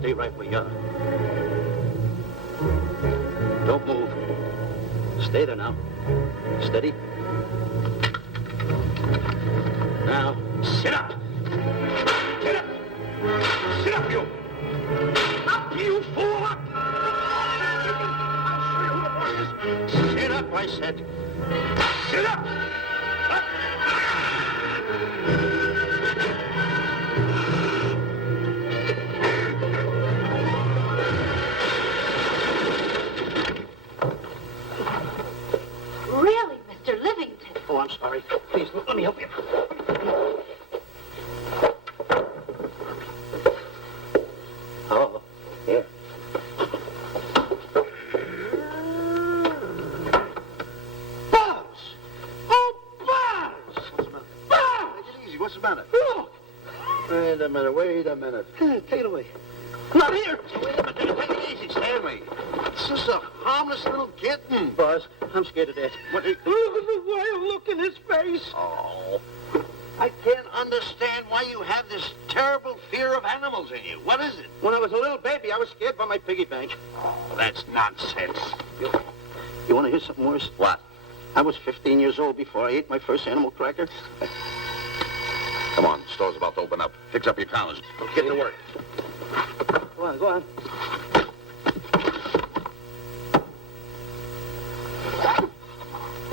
Stay right where you are. Don't move. Stay there now. Steady. Now, sit up. Get up. Sit up, you. Up, you fool, up. I'll show you who the boss is. Sit up, I said. Sit up. Up. Really, Mr. Livington? Oh, I'm sorry. Please, let me help you. Oh, here. Buzz! Oh, Buzz! What's the matter? Buzz! Take it easy. What's the matter? Look! Wait a minute. Take it away. Not here! Wait a minute. Take it easy, Stanley. It's just a harmless little kitten. Buzz, I'm scared to death. What? Look at the wild look in his face. Oh. I can't understand why you have this terrible fear of animals in you. What is it? When I was a little baby, I was scared by my piggy bank. Oh, that's nonsense. You want to hear something worse? What? I was 15 years old before I ate my first animal cracker. Come on, the store's about to open up. Fix up your counters. Get to work. Go on.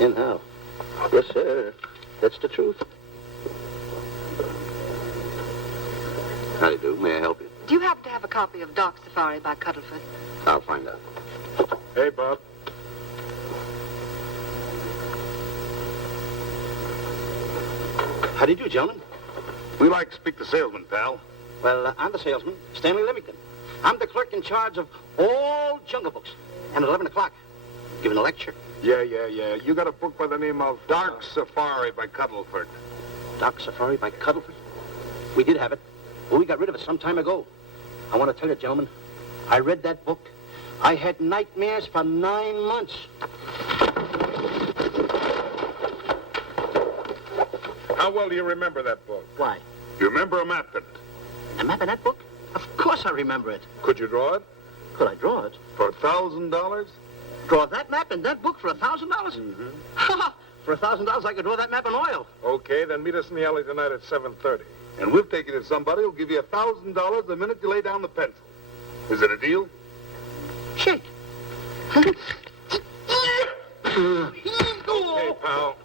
And how? Yes, sir. That's the truth. How do you do? May I help you? Do you happen to have a copy of Dark Safari by Cuddlefoot? I'll find out. Hey, Bob. How do you do, gentlemen? We like to speak to salesman, pal. Well, I'm the salesman, Stanley Livington. I'm the clerk in charge of all Jungle Books. And at 11 o'clock, giving a lecture. Yeah. You got a book by the name of Dark Safari by Cuddlefoot. Dark Safari by Cuddlefoot? We did have it. Well, we got rid of it some time ago. I want to tell you, gentlemen, I read that book. I had nightmares for 9 months. How well do you remember that book? Why? You remember a map in it? A map in that book? Of course I remember it. Could you draw it? Could I draw it? For $1,000? Draw that map in that book for $1,000? Mm-hmm. For $1,000, I could draw that map in oil. Okay, then meet us in the alley tonight at 7:30. And we'll take you to somebody who'll give you $1,000 the minute you lay down the pencil. Is it a deal? Shake. Hey, pal.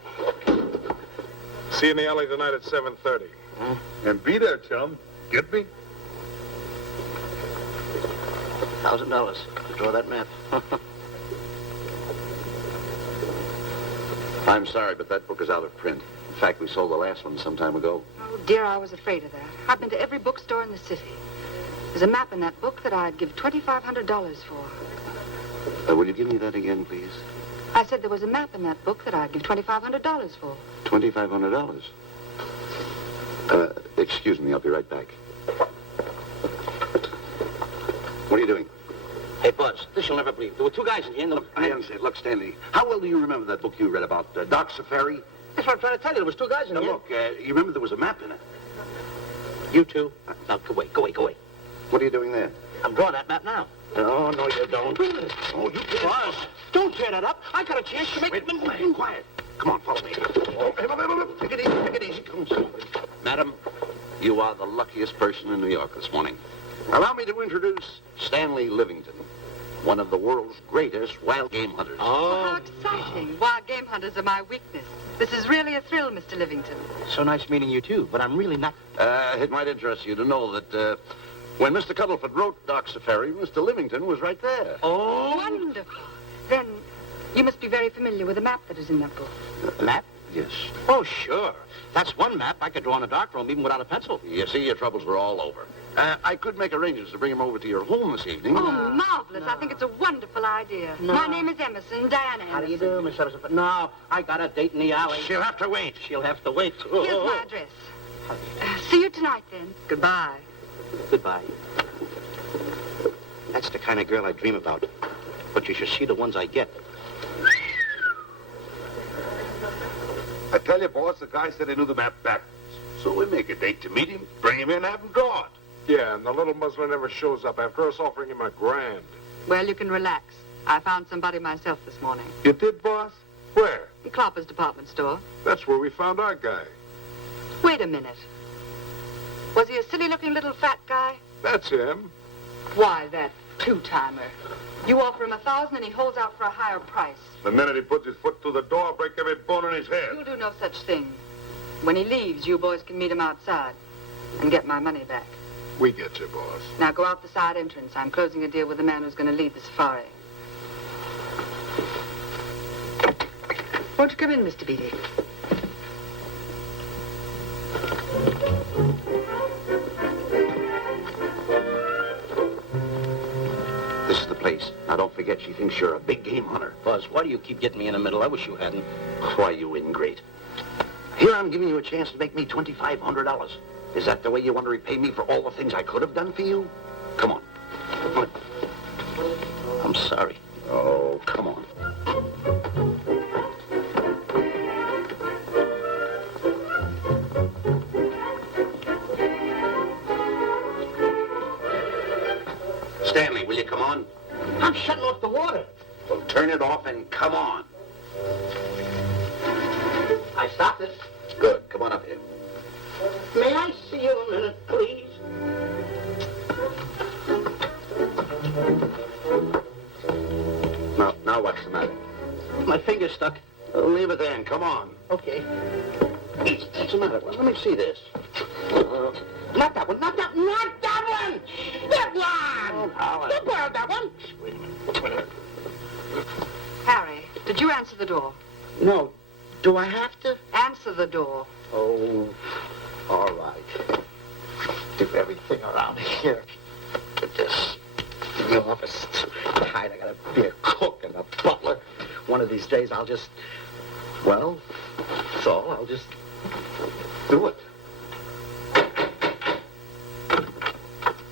See you in the alley tonight at 7:30. And be there, chum. Get me? $1,000 to draw that map. I'm sorry, but that book is out of print. In fact, we sold the last one some time ago. Oh, dear, I was afraid of that. I've been to every bookstore in the city. There's a map in that book that I'd give $2,500 for. Will you give me that again, please? I said there was a map in that book that I'd give $2,500 for. $2,500. Excuse me, I'll be right back. What are you doing? Hey, Buzz, this you'll never believe. There were two guys in here. I understand. Look, Stanley, how well do you remember that book you read about Dark Safari? That's what I'm trying to tell you. There was two guys in Now, here. look, you remember there was a map in it. You two. Now, go away, go away, go away. What are you doing there? I'm drawing that map now. No, no, you don't. Oh, you can't. Boss, don't tear that up. I got a chance to make... Wait, quiet, quiet. Come on, follow me. Oh, take it easy, take it easy. Come on. Madam, you are the luckiest person in New York this morning. Allow me to introduce Stanley Livington, one of the world's greatest wild game hunters. Oh, how exciting. Wild game hunters are my weakness. This is really a thrill, Mr. Livington. So nice meeting you, too, but I'm really not... It might interest you to know that when Mr. Cuddleford wrote Doc Safari, Mr. Livington was right there. Oh! Wonderful. Then you must be very familiar with the map that is in that book. Map? Yes. Oh, sure. That's one map I could draw in a darkroom even without a pencil. You see, your troubles were all over. I could make arrangements to bring him over to your home this evening. Oh, marvelous. I think it's a wonderful idea. No. My name is Emerson, Diana Emerson. How do you do, Miss Emerson? No, I got a date in the alley. She'll have to wait. She'll have to wait. Here's my address. See you tonight, then. Goodbye. Goodbye. That's the kind of girl I dream about. But you should see the ones I get. I tell you, boss, the guy said he knew the map backwards. So we make a date to meet him, bring him in, have him draw it. Yeah, and the little muzzler never shows up after us offering him $1,000. Well, you can relax. I found somebody myself this morning. You did, boss? Where? In Clopper's department store. That's where we found our guy. Wait a minute. Was he a silly-looking little fat guy? That's him. Why, that two-timer. You offer him $1,000 and he holds out for a higher price. The minute he puts his foot through the door, I'll break every bone in his head. You'll do no such thing. When he leaves, you boys can meet him outside and get my money back. We get you, boss. Now go out the side entrance. I'm closing a deal with the man who's going to lead the safari. Won't you come in, Mr. Beatty? This is the place. Now, don't forget, she thinks you're a big game hunter. Buzz, why do you keep getting me in the middle? I wish you hadn't. Why, you ingrate. Here I'm giving you a chance to make me $2,500. Is that the way you want to repay me for all the things I could have done for you? Come on. I'm sorry. Oh, come on. Stanley, will you come on? I'm shutting off the water. Well, turn it off and come on. I stopped it. Good. Come on up here. May I see you a minute, please? Now what's the matter? My finger's stuck. Leave it there and come on. Okay. What's the matter? Well, let me see this. Not that one, not that one, not that one! That one! Alan. Don't borrow that one! Wait a minute. Harry, did you answer the door? No. Do I have to? Answer the door. Oh, all right. Do everything around here. Get this. In the office. Tight. I gotta be a cook and a butler. One of these days I'll just... Well, that's all. I'll just do it.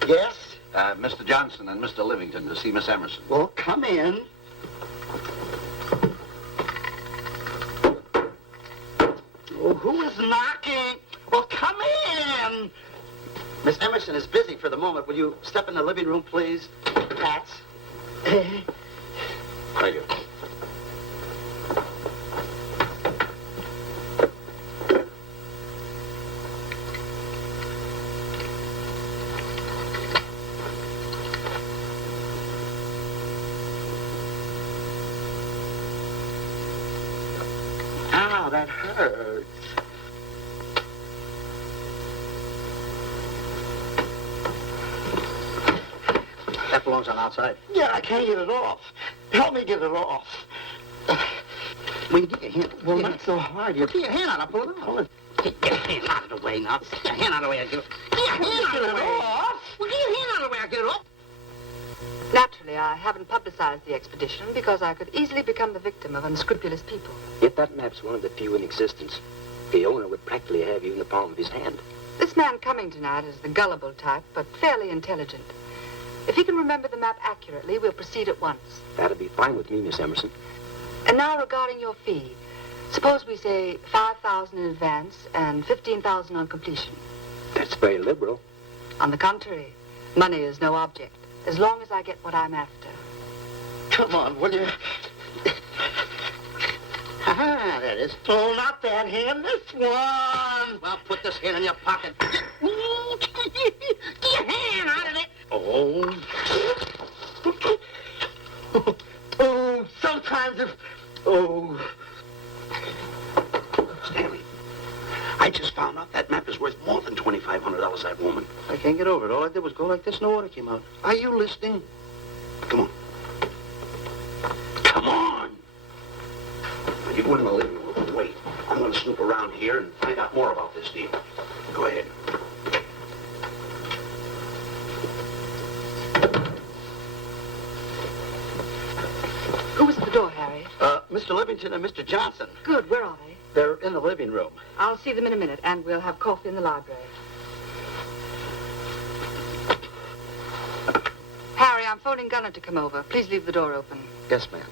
Yes? Mr. Johnson and Mr. Livington to see Miss Emerson. Well, come in. Oh, who is knocking? Well, come in. Miss Emerson is busy for the moment. Will you step in the living room, please? Pats. Thank you. Ow, that hurts. That belongs on outside. Yeah, I can't get it off. Help me get it off. Will you get your hand? Well, not so hard. You get your hand out. I'll pull it out. Get your hand out of the way now. Get your hand out of the way. I'll get it. Get your hand out of the way. Well, get your hand out of the way. I'll get it off. Naturally, I haven't publicized the expedition because I could easily become the victim of unscrupulous people. Yet that map's one of the few in existence. The owner would practically have you in the palm of his hand. This man coming tonight is the gullible type, but fairly intelligent. If he can remember the map accurately, we'll proceed at once. That'll be fine with me, Miss Emerson. And now regarding your fee. Suppose we say 5,000 in advance and 15,000 on completion. That's very liberal. On the contrary, money is no object, as long as I get what I'm after. Come on, will you? Ah, that is. Oh, not that hand, this one. Well, put this hand in your pocket. Get your hand out of it. Oh. Oh, sometimes if... Oh. Stanley, I just found out that map is worth more than $2,500, that woman. I can't get over it. All I did was go like this and the water came out. Are you listening? Come on. Come on. Now, you go in the living room and wait. I'm going to snoop around here and find out more about this deal. Go ahead. Who was at the door, Harry? Mr. Livingston and Mr. Johnson. Good, where are they? They're in the living room. I'll see them in a minute, and we'll have coffee in the library. Harry, I'm phoning Gunner to come over. Please leave the door open. Yes, ma'am.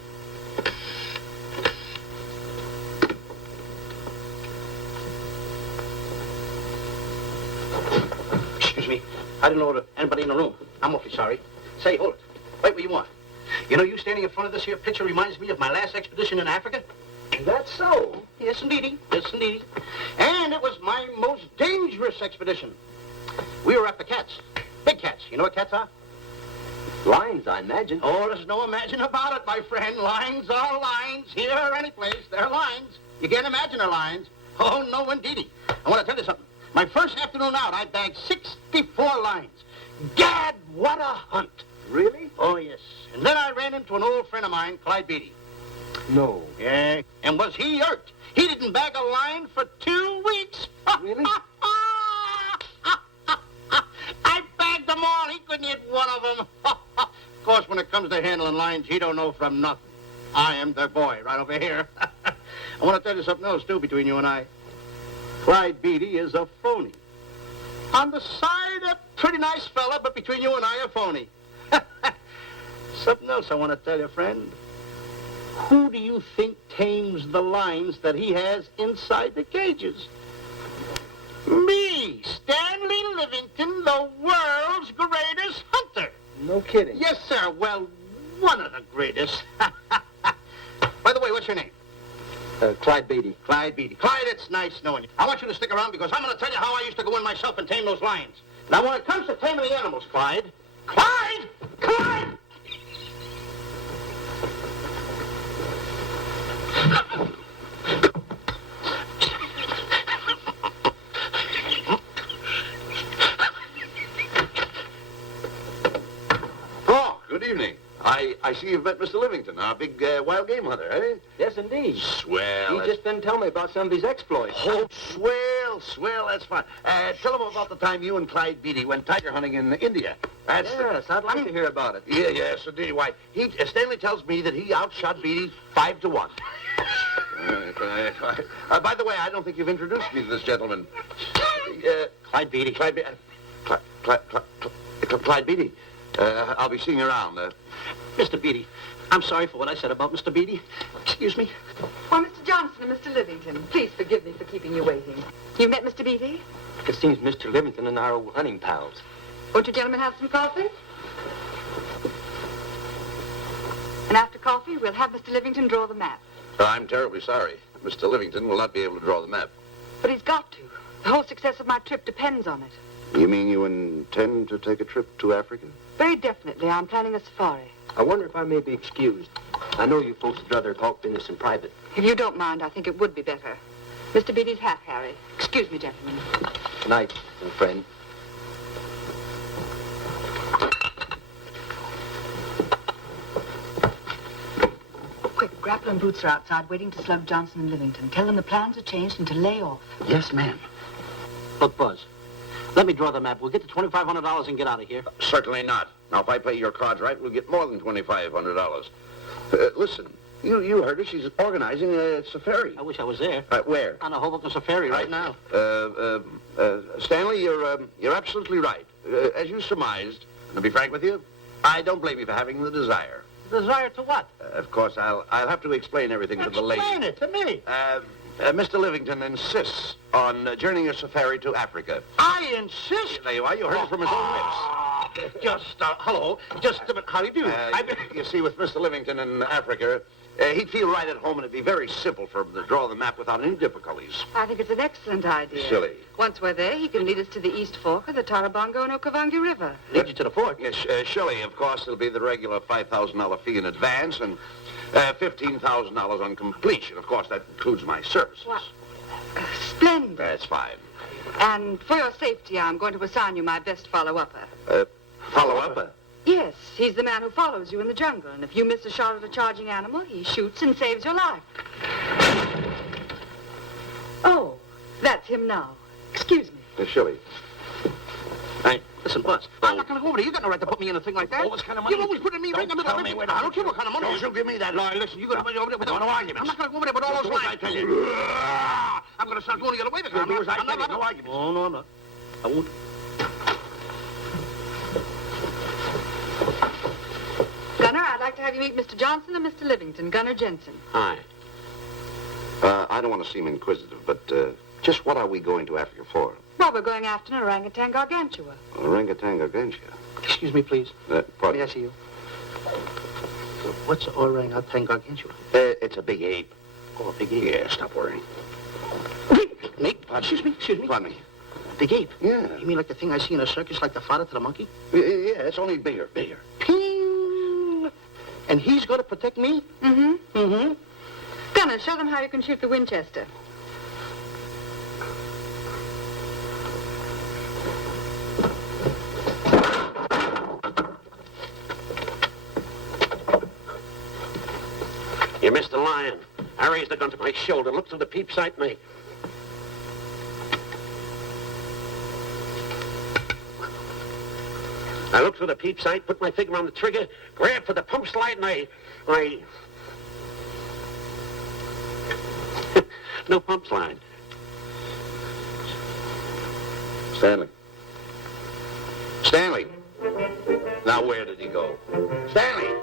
Excuse me. I didn't know anybody in the room. I'm awfully sorry. Say, hold it. Wait what you want. You know, you standing in front of this here picture reminds me of my last expedition in Africa. Is that so? Yes, indeedy. Yes, indeedy. And it was my most dangerous expedition. We were after cats. Big cats. You know what cats are? Lions, I imagine. Oh, there's no imagine about it, my friend. Lions are lions. Here or any place, they're lions. You can't imagine they're lions. Oh, no, indeedy. I want to tell you something. My first afternoon out, I bagged 64 lions. Gad, what a hunt. Really? Oh, yes. And then I ran into an old friend of mine, Clyde Beatty. No. Yeah. And was he hurt? He didn't bag a lion for 2 weeks. Really? I bagged them all. He couldn't hit one of them. Of course, when it comes to handling lions, he don't know from nothing. I am the boy right over here. I want to tell you something else, too, between you and I. Clyde Beatty is a phony. On the side, a pretty nice fella, but between you and I, a phony. Something else I want to tell you, friend. Who do you think tames the lions that he has inside the cages? Me, Stanley Livington, the world's greatest hunter. No kidding. Yes, sir. Well, one of the greatest. By the way, what's your name? Clyde Beatty. Clyde Beatty. Clyde, it's nice knowing you. I want you to stick around because I'm going to tell you how I used to go in myself and tame those lions. Now, when it comes to taming the animals, Clyde... Clyde! Clyde! Oh, good evening. I see you've met Mr. Livington, our big wild game hunter, eh? Yes, indeed. Swell. He just been telling me about some of his exploits. Oh, swell, that's fine. Tell him about the time you and Clyde Beatty went tiger hunting in India. That's Yes, I'd like to hear about it. Yes, indeed. Why, Stanley tells me that he outshot Beatty 5-1. By the way, I don't think you've introduced me to this gentleman. Clyde Beatty. Clyde Beatty. I'll be seeing you around. Mr. Beatty, I'm sorry for what I said about Mr. Beatty. Excuse me. Why, Mr. Johnson and Mr. Livington, please forgive me for keeping you waiting. You met Mr. Beatty? It seems Mr. Livington and I are old hunting pals. Won't you gentlemen have some coffee? And after coffee, we'll have Mr. Livington draw the map. I'm terribly sorry. Mr. Livington will not be able to draw the map. But he's got to. The whole success of my trip depends on it. You mean you intend to take a trip to Africa? Very definitely. I'm planning a safari. I wonder if I may be excused. I know you folks would rather talk business in private. If you don't mind, I think it would be better. Mr. Beatty's hat, Harry. Excuse me, gentlemen. Good night, old friend. Quick, grapple and boots are outside waiting to slug Johnson and Livington. Tell them the plans are changed and to lay off. Yes, ma'am. Look, Buzz, let me draw the map. We'll get the $2,500 and get out of here. Certainly not. Now, if I play your cards right, we'll get more than $2,500. Listen, you heard her. She's organizing a safari. I wish I was there. Where? On a Hoboken safari right now. Stanley, you're absolutely right. As you surmised, to be frank with you, I don't blame you for having the desire. Desire to what? Of course, I'll have to explain everything to the lady. Explain it to me. Mr. Livington insists on journeying a safari to Africa. I insist. There you are. You heard it from his own lips. Hello. Just a minute. How do you do? You see, with Mr. Livington in Africa, he'd feel right at home, and it'd be very simple for him to draw the map without any difficulties. I think it's an excellent idea. Silly. Once we're there, he can lead us to the East Fork of the Tarabongo and Okavango River. Lead you to the fort. Yes, surely, of course, there'll be the regular $5,000 fee in advance and $15,000 on completion. Of course, that includes my services. What? Splendid. That's fine. And for your safety, I'm going to assign you my best follow-upper. Follow-up? Yes, he's the man who follows you in the jungle. And if you miss a shot at a charging animal, he shoots and saves your life. Oh, that's him now. Excuse me. Shirley. Hey, listen, Buzz. I'm not going to go over there. You got no right to put me in a thing like that. Oh, what kind of money? You're always putting me right in the middle of it. I don't care what kind of money. Don't you give me that. No, listen, you got to put me over there with no arguments. I'm not going to go over there with all those Do as lines. I tell you. I'm going to start going the other way. You'll do as I tell you. No arguments. Oh, no, I'm not. I won't. Gunner, I'd like to have you meet Mr. Johnson and Mr. Livington, Gunner Jensen. Hi. I don't want to seem inquisitive, but just what are we going to Africa for? Well, we're going after an orangutan gargantua. Orangutan gargantua. Excuse me, please. Pardon? May I see you? What's orangutan gargantua? It's a big ape. Oh, a big ape. Yeah, stop worrying. Nate, excuse me. Pardon me. Big ape? Yeah. You mean like the thing I see in a circus, like the fodder to the monkey? Yeah, it's only bigger. Ping! And he's going to protect me? Mm-hmm. Mm-hmm. Gunner, show them how you can shoot the Winchester. You missed the lion. I raised the gun to my shoulder, looked through the peep sight, and I looked through the peep sight, put my finger on the trigger, grabbed for the pump slide, and I... No pump slide. Stanley. Now, where did he go? Stanley!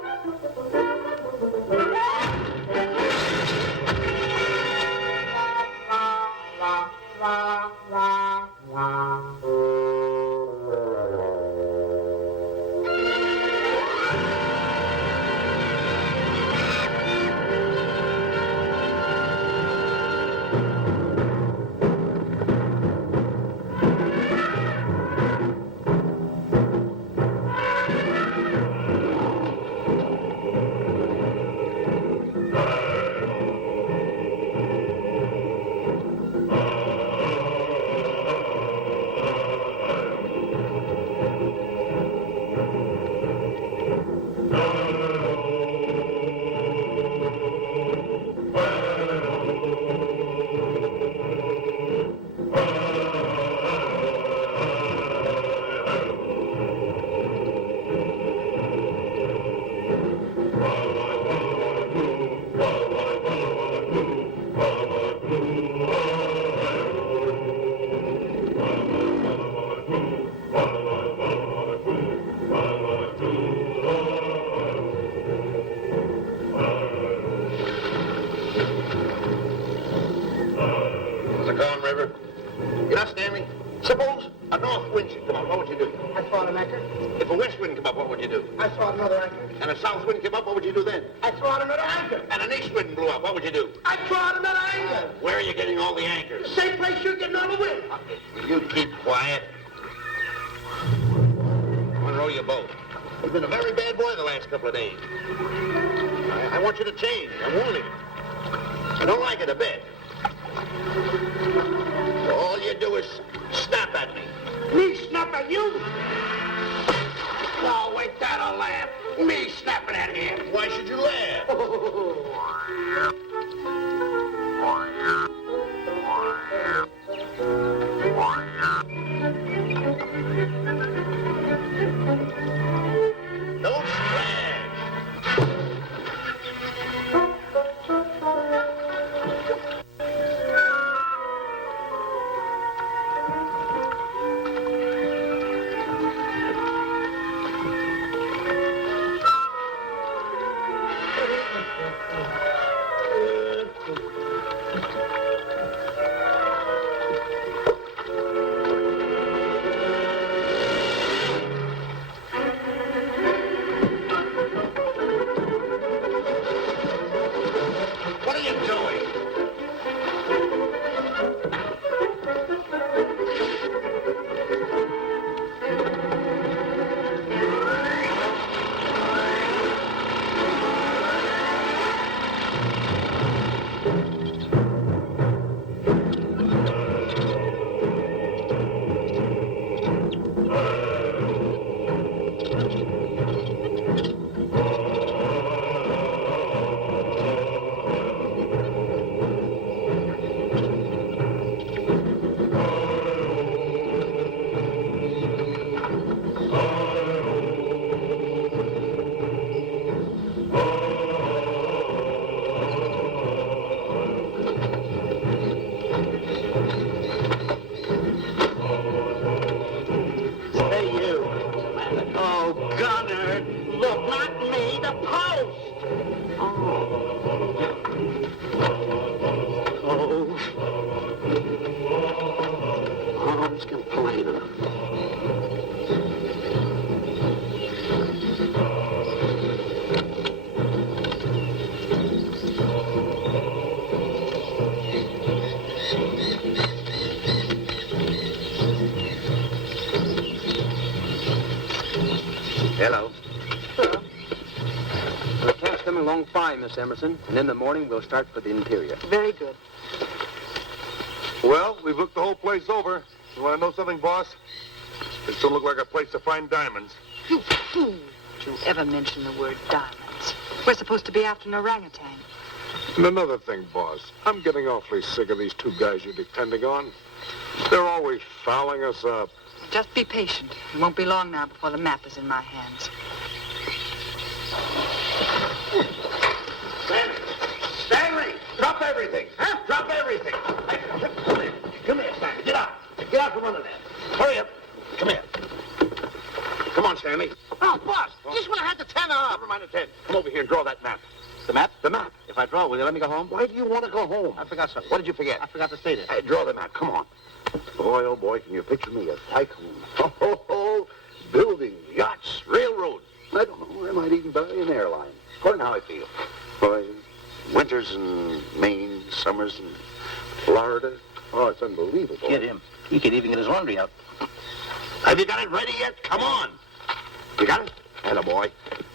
Suppose a north wind should come up, what would you do? I throw out an anchor. If a west wind come up, what would you do? I throw out another anchor. And a south wind came up, what would you do then? I throw out another anchor. And an east wind blew up, what would you do? I throw out another anchor. Where are you getting all the anchors? Same place you're getting all the wind. Will you keep quiet? Unroll your boat. You've been a very bad boy the last couple of days. I want you to change. I'm warning you. I don't like it a bit. All you do is snap at me. Me snap at you? Oh, wait, that'll laugh. Me snapping at him. Why should you laugh? Don't splash. Miss Emerson, and in the morning we'll start for the interior. Very good. Well, we've looked the whole place over. You want to know something, boss? This don't look like a place to find diamonds. You fool. Don't you ever mention the word diamonds. We're supposed to be after an orangutan. And another thing, boss. I'm getting awfully sick of these two guys you're depending on. They're always fouling us up. Just be patient. It won't be long now before the map is in my hands. Stanley! Drop everything! Huh? Drop everything! Come here. Come here, Stanley. Get out. Get out from under there. Hurry up. Come here. Come on, Stanley. Oh, boss, just when I had the 10 up. Never mind the 10. Come over here and draw that map. The map? The map. If I draw, will you let me go home? Why do you want to go home? I forgot something. What did you forget? I forgot to state it. Draw the map. Come on. Boy, oh boy, can you picture me? A tycoon. Oh, building yachts, railroads. I don't know. I might even buy an airline. According to how I feel. Boy, winters in Maine, summers in Florida. Oh, it's unbelievable. Get him. He could even get his laundry out. Have you got it ready yet? Come on. You got it? Attaboy.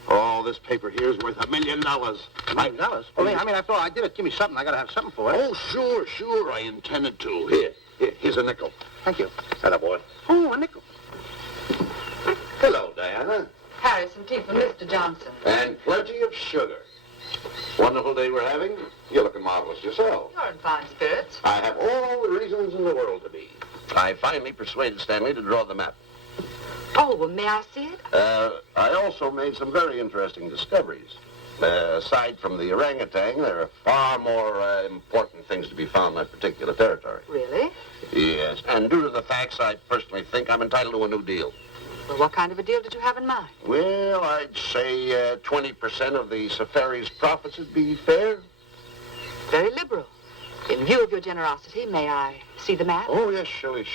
Oh, this paper here is worth $1 million. $1 million? Well, I mean, after all, I did it. Give me something. I got to have something for it. Oh, sure. I intended to. Here's a nickel. Thank you. Attaboy. Oh, a nickel. Hello, Diana. Harry, some tea for Mr. Johnson. And plenty of sugar. Wonderful day we're having. You're looking marvelous yourself. You're in fine spirits. I have all the reasons in the world to be. I finally persuaded Stanley to draw the map. Oh, well, may I see it? I also made some very interesting discoveries. Aside from the orangutan, there are far more important things to be found in that particular territory. Really? Yes, and due to the facts, I personally think I'm entitled to a new deal. Well, what kind of a deal did you have in mind? Well, I'd say 20% of the safari's profits would be fair. Very liberal. In view of your generosity, may I see the map? Oh, yes, Shirley.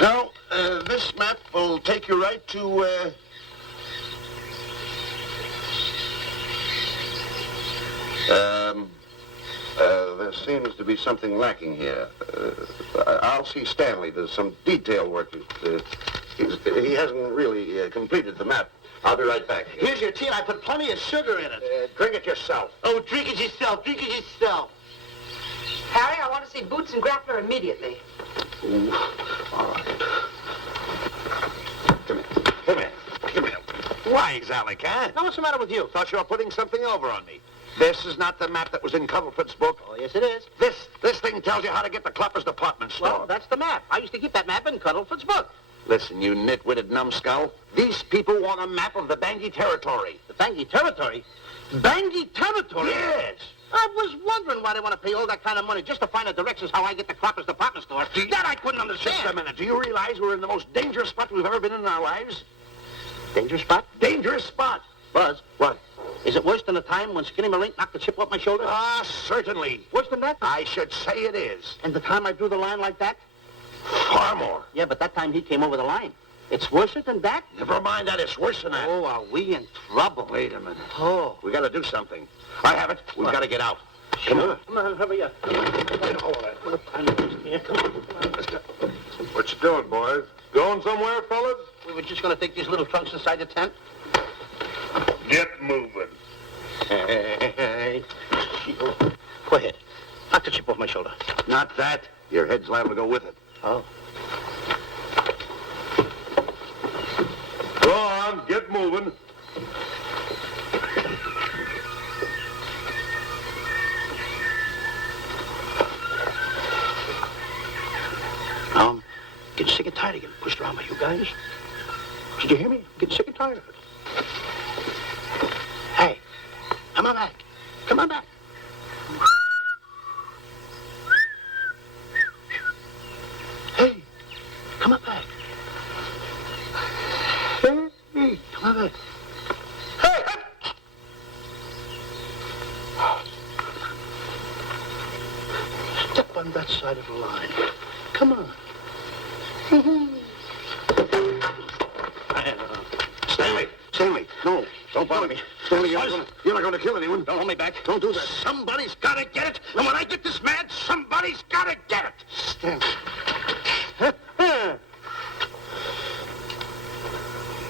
Now, this map will take you right to, there seems to be something lacking here. I'll see Stanley. There's some detail work. He hasn't really completed the map. I'll be right back. Here's your tea, and I put plenty of sugar in it. Drink it yourself. Oh, drink it yourself. Harry, I want to see Boots and Grappler immediately. Ooh, all right. Come here. Why, Alec, huh? Now, what's the matter with you? Thought you were putting something over on me. This is not the map that was in Cuddlefoot's book. Oh, yes, it is. This thing tells you how to get the Cloppers department store. Well, that's the map. I used to keep that map in Cuddlefoot's book. Listen, you nitwitted numbskull. These people want a map of the Bangui territory. The Bangui territory? Bangui territory? Yes. I was wondering why they want to pay all that kind of money just to find the directions how I get the Cloppers department store. That I couldn't understand. Just a minute. Do you realize we're in the most dangerous spot we've ever been in our lives? Dangerous spot? Dangerous spot. Buzz. What? Is it worse than the time when Skinny Marink knocked the chip off my shoulder? Ah, certainly. Worse than that? I should say it is. And the time I drew the line like that? Far more. Yeah, but that time he came over the line. It's worse than that? Never mind that. It's worse than that. Oh, are we in trouble? Wait a minute. Oh. We got to do something. I have it. We've got to get out. Come on. Come on, hurry up. Come on. Let's go. What you doing, boys? Going somewhere, fellas? We were just going to take these little trunks inside the tent. Get moving. Hey. Go ahead. Knock the chip off my shoulder. Not that. Your head's liable to go with it. Oh. Go on, get moving. I'm getting sick and tired of getting pushed around by you guys. Did you hear me? I'm getting sick and tired of it. Hey, come on back. Come on back. Hey, come on back. Hey, come on back. Hey! Step on that side of the line. Come on. Stanley, no. Don't bother me. Stanley, you're not going to kill anyone. Don't hold me back. Don't do that. Somebody's got to get it. And when I get this mad, somebody's got to get it. Stanley.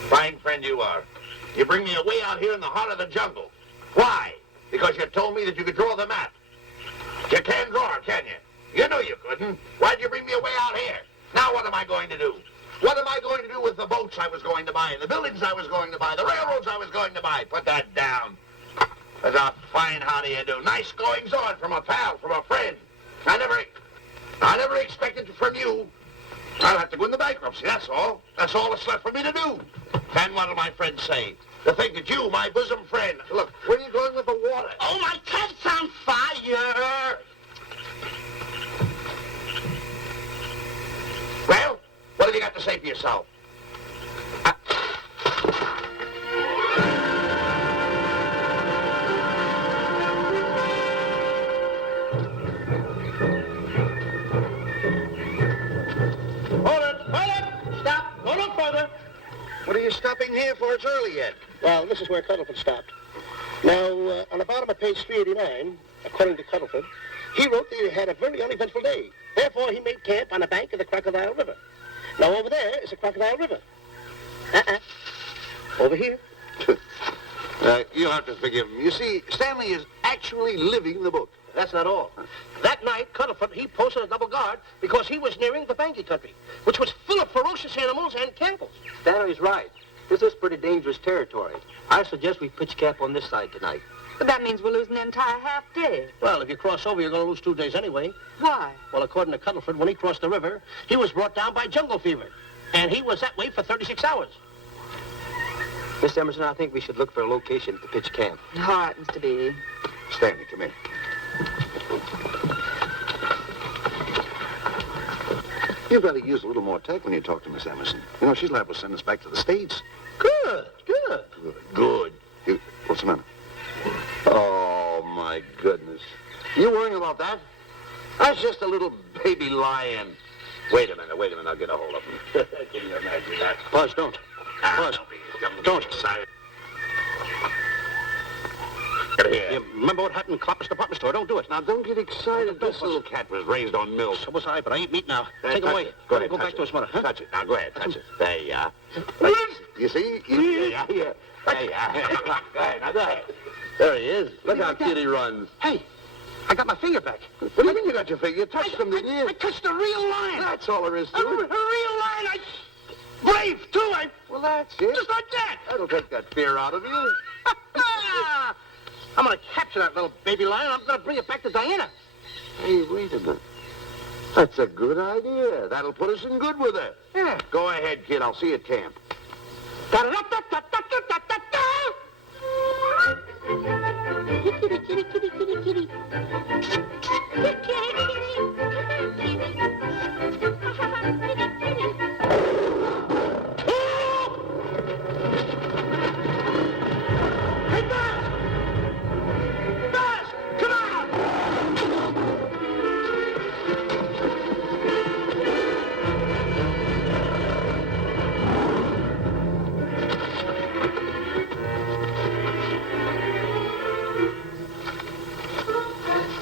Fine friend you are. You bring me away out here in the heart of the jungle. Why'd you bring me away out here? Now what am I going to do? What am I going to do with the boats I was going to buy, the buildings I was going to buy, the railroads I was going to buy? Put that down. That's a fine how do you do. Nice goings on from a pal, from a friend. I never expected it from you. I'll have to go into bankruptcy, that's all. That's all that's left for me to do. And what'll my friends say? To think that you, my bosom friend... Look, where are you going with the water? Oh, my cat's on fire! Well, what have you got to say for yourself? What are you stopping here for? It's early yet. Well, this is where Cuddleford stopped. Now, on the bottom of page 389, according to Cuddleford, he wrote that he had a very uneventful day. Therefore, he made camp on the bank of the Crocodile River. Now, over there is the Crocodile River. Over here. You'll have to forgive him. You see, Stanley is actually living the book. That's not all. That night, Cuddleford, he posted a double guard because he was nearing the Banky country, which was full of ferocious animals and cannibals. Stanley's right. This is pretty dangerous territory. I suggest we pitch camp on this side tonight. But that means we'll lose an entire half day. Well, if you cross over, you're going to lose 2 days anyway. Why? Well, according to Cuddleford, when he crossed the river, he was brought down by jungle fever. And he was that way for 36 hours. Miss Emerson, I think we should look for a location to pitch camp. All right, Mr. Beatty. Stanley, come here. You've got to use a little more tact when you talk to Miss Emerson. You know, she's liable to send us back to the States. Good. Good. What's the matter? Oh, my goodness. You worrying about that? That's just a little baby lion. Wait a minute. I'll get a hold of him. Can you imagine that? Buzz, don't. Buzz, don't. Here. You remember what happened in Clapper's department store? Don't do it. Now, don't get excited. This little cat was raised on milk. So was I, but I ain't meat now. Take him away. Go ahead. Go back to his mother, huh? Touch it. Now, go ahead. Touch it. There you are. You see? Yeah. There you are. Go ahead. Now, go ahead. There he is. Look how cute he runs. Hey, I got my finger back. What do you mean you got your finger? You touched him, didn't you? I touched a real lion. That's all there is to A it. real lion. Brave, too. Well, that's it. Just like that. That'll take that fear out of you. I'm going to capture that little baby lion. I'm going to bring it back to Diana. Hey, wait a minute. That's a good idea. That'll put us in good with her. Yeah. Go ahead, kid. I'll see you at camp.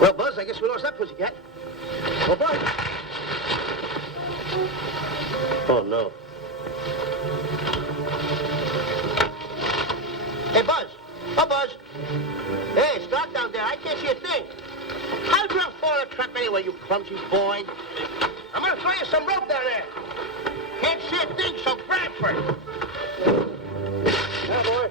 Well, Buzz, I guess we lost that pussycat. Well, Buzz. Oh, no. Hey, Buzz. Oh, Buzz. Hey, it's dark down there. I can't see a thing. How'd you fall in a trap anyway, you clumsy boy? I'm going to throw you some rope down there. Can't see a thing, so grab for it. Yeah, boy.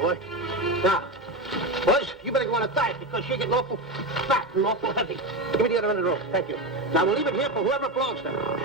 Boy. Now, Buzz, you better go on a diet because you're getting awful fat and awful heavy. Give me the other end of the rope. Thank you. Now, we'll leave it here for whoever belongs to it.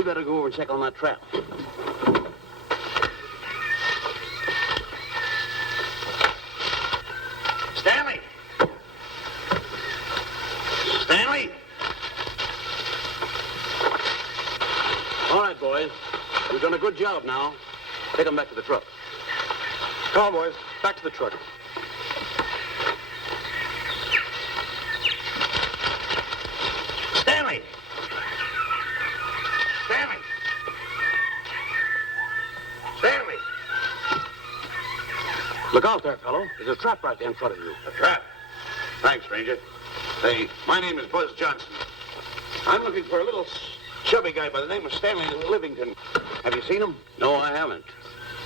We better go over and check on that trap. Stanley! Stanley! All right, boys. We've done a good job now. Take them back to the truck. Come on, boys. Back to the truck. Stanley! Stanley! Stanley! Look out there, fellow. There's a trap right there in front of you. A trap? Thanks, Ranger. Hey, my name is Buzz Johnson. I'm looking for a little chubby guy by the name of Stanley Livington. Have you seen him? No, I haven't.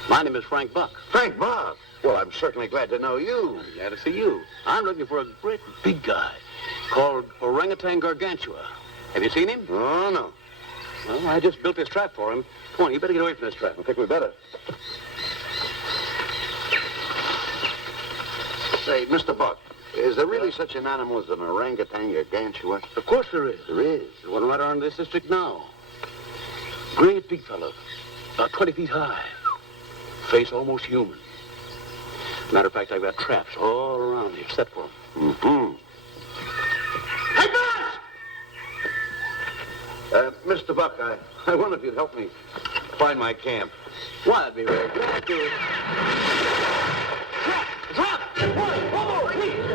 My name is Frank Buck. Frank Buck. Well, I'm certainly glad to know you. Glad to see you. I'm looking for a great big guy called Orangutan Gargantua. Have you seen him? Oh, no. Well, I just built this trap for him. Come on, you better get away from this trap. I think we better. Say, Mr. Buck, is there really such an animal as an orangutan gargantua? Of course there is. There is. There's one right around this district now. Great big fellow. About 20 feet high. Face almost human. Matter of fact, I've got traps all around here set for him. Mm-hmm. Hey, Buzz! Mr. Buck, I wonder if you'd help me find my camp. Why, I'd be very glad to. Drop! Whoa, please!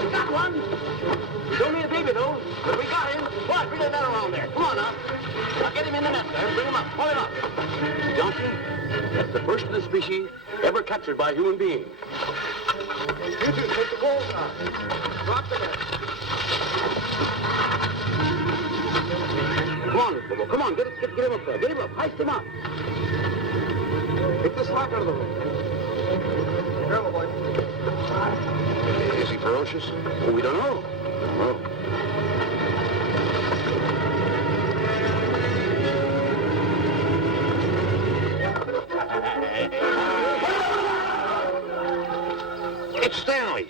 We got one. We don't need a baby, though. But we got him. What? Bring that around there. Come on, now. Now get him in the net there. Bring him up. Pull him up. Johnson, that's the first of the species ever captured by a human being. You two take the balls out. Drop the net. Come on, Bobo. Come on. Get him up there. Get him up. Heist him up. Take this lock out of the room. Careful, boy. Is he ferocious? Well, we don't know. No. It's Stanley.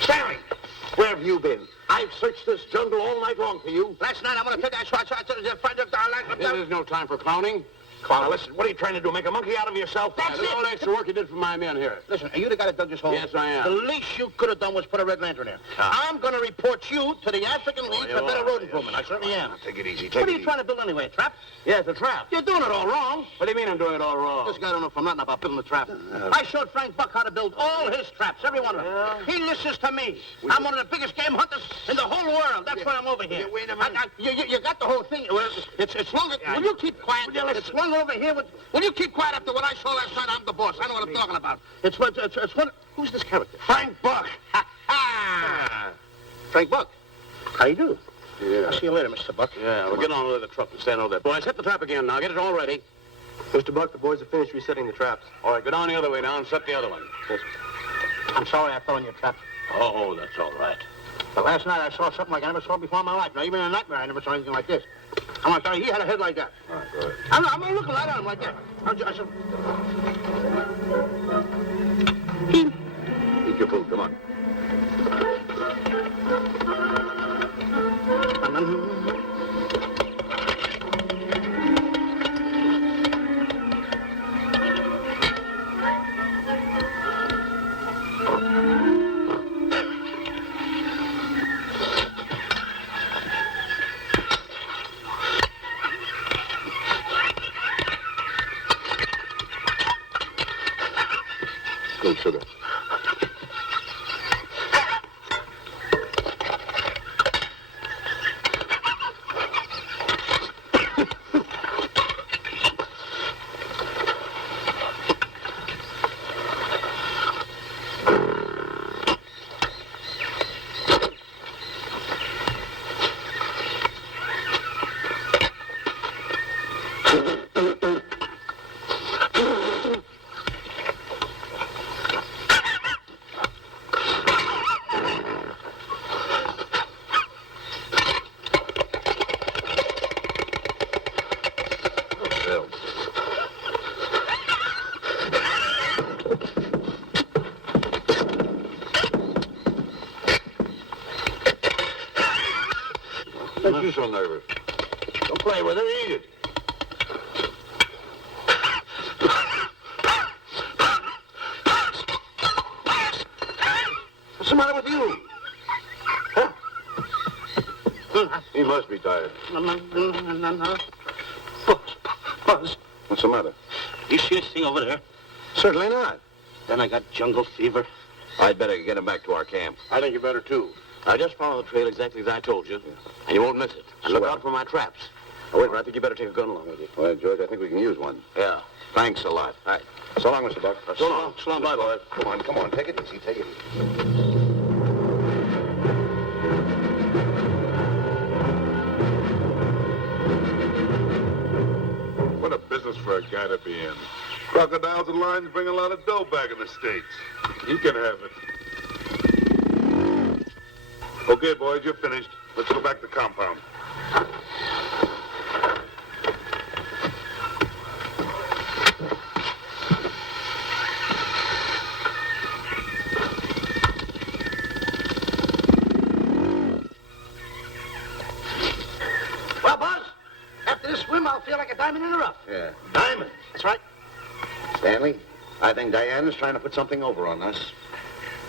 Stanley, where have you been? I've searched this jungle all night long for you. Last night, I'm going to take that shot. This is no time for clowning. Now, listen, what are you trying to do? Make a monkey out of yourself? That's All the extra work you did for my men here. Listen, are you the guy that dug this hole? Yes, I am. The least you could have done was put a red lantern there. I'm going to report you to the African League for better road improvement. I certainly am. Take it easy. What are you trying to build anyway, a trap? Yeah, it's a trap. You're doing it all wrong. What do you mean I'm doing it all wrong? This guy don't know from nothing about building a trap. I showed Frank Buck how to build all his traps, every one of them. He listens to me. I'm one of the biggest game hunters in the whole world. That's why I'm over here. Wait a minute. You got the whole thing. Well, it's longer. Will you keep quiet? It's slung over here. Will you keep quiet after what I saw last night? I'm the boss. I know what I'm talking about. It's what. Who's this character? Frank Buck. Frank Buck. How you do? Yeah. I'll see you later, Mr. Buck. Yeah, we'll get on with the truck and stand over there. Boys, set the trap again now. Get it all ready. Mr. Buck, the boys have finished resetting the traps. All right, go down the other way now and set the other one. Yes, sir. I'm sorry I fell in your trap. Oh, that's all right. But last night I saw something like I never saw before in my life. Now, even in a nightmare, I never saw anything like this. I'm going to tell you, he had a head like that. All right, go ahead. I'm looking right at him like that. I said... Eat your food. Come on. Good sugar. you so nervous? Don't play with it, eat it. What's the matter with you? Huh? He must be tired. Buzz, What's the matter? you see this thing over there? Certainly not. Then I got jungle fever. I'd better get him back to our camp. I think you better, too. Now, just follow the trail exactly as I told you, and you won't miss it. And look out for my traps. Oh, wait, I think you better take a gun along with you. Well, George, I think we can use one. Yeah. Thanks a lot. All right. So long, Mr. Buck. So long. So long, bye, boys. Come on. Take it easy. Take it easy. What a business for a guy to be in. Crocodiles and lions bring a lot of dough back in the States. You can have it. Okay, boys, you're finished. Let's go back to the compound. Well, Buzz, after this swim, I'll feel like a diamond in the rough. Yeah. Diamond. That's right. Stanley, I think Diana's trying to put something over on us.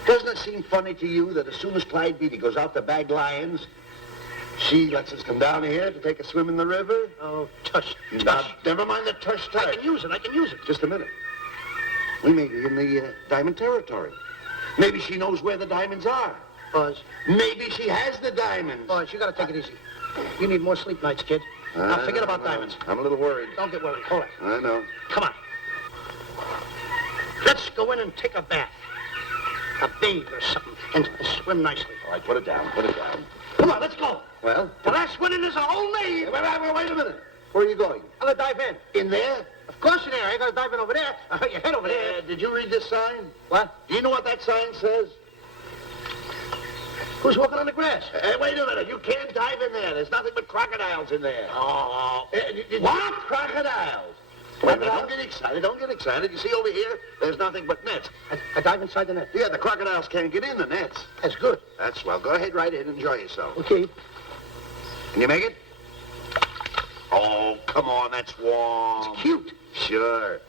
Doesn't it seem funny to you that as soon as Clyde Beatty goes out to bag lions, she lets us come down here to take a swim in the river? Oh, tush. Now, never mind the tush. I can use it. Just a minute. We may be in the diamond territory. Maybe she knows where the diamonds are. Buzz. Maybe she has the diamonds. Buzz, you gotta take it easy. You need more sleep nights, kid. Now, forget about diamonds. I'm a little worried. Don't get worried. Hold it. I know. Come on. Let's go in and take a bath. A bathe or something. And swim nicely. All right, put it down. Come on, let's go. Well? The last one in is a whole maid. Wait a minute. Where are you going? I'm gonna dive in. In there? Of course in there. I gotta dive in over there. Your head over there. Did you read this sign? What? Do you know what that sign says? Who's walking on the grass? Wait a minute. You can't dive in there. There's nothing but crocodiles in there. Oh. What? Crocodiles? Wait, don't get excited. You see over here, there's nothing but nets. I dive inside the net. Yeah, the crocodiles can't get in the nets. That's good. That's well. Go ahead right in. Enjoy yourself. Okay. Can you make it? Oh, come on. That's warm. It's cute. Sure.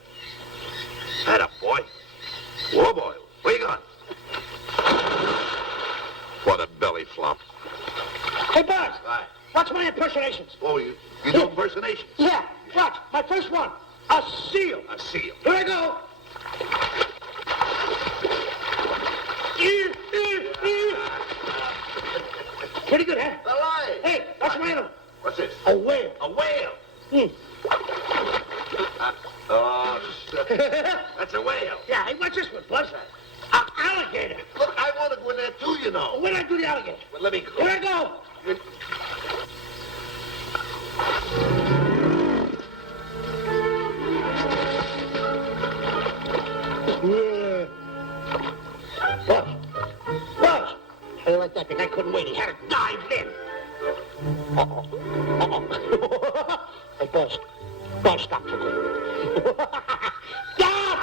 Atta boy. Whoa, boy. Where you going? What a belly flop. Hey, Buzz. Hi. Watch my impersonations. Oh, you do impersonations? Yeah. Watch. My first one. A seal. A seal. Here I go. Pretty good, huh? A lion. Hey, that's my animal. What's this? A whale. A whale. Oh, that's a whale. Yeah, hey, what's this one, Buzz? An alligator. Look, I want to go in there too, you know. Where'd I do the alligator? Well, let me go. Here I go. Yeah. Buzz. How do you like that? The guy couldn't wait. He had to dive in. Hey, Buzz. Buzz, stop tickling. Stop!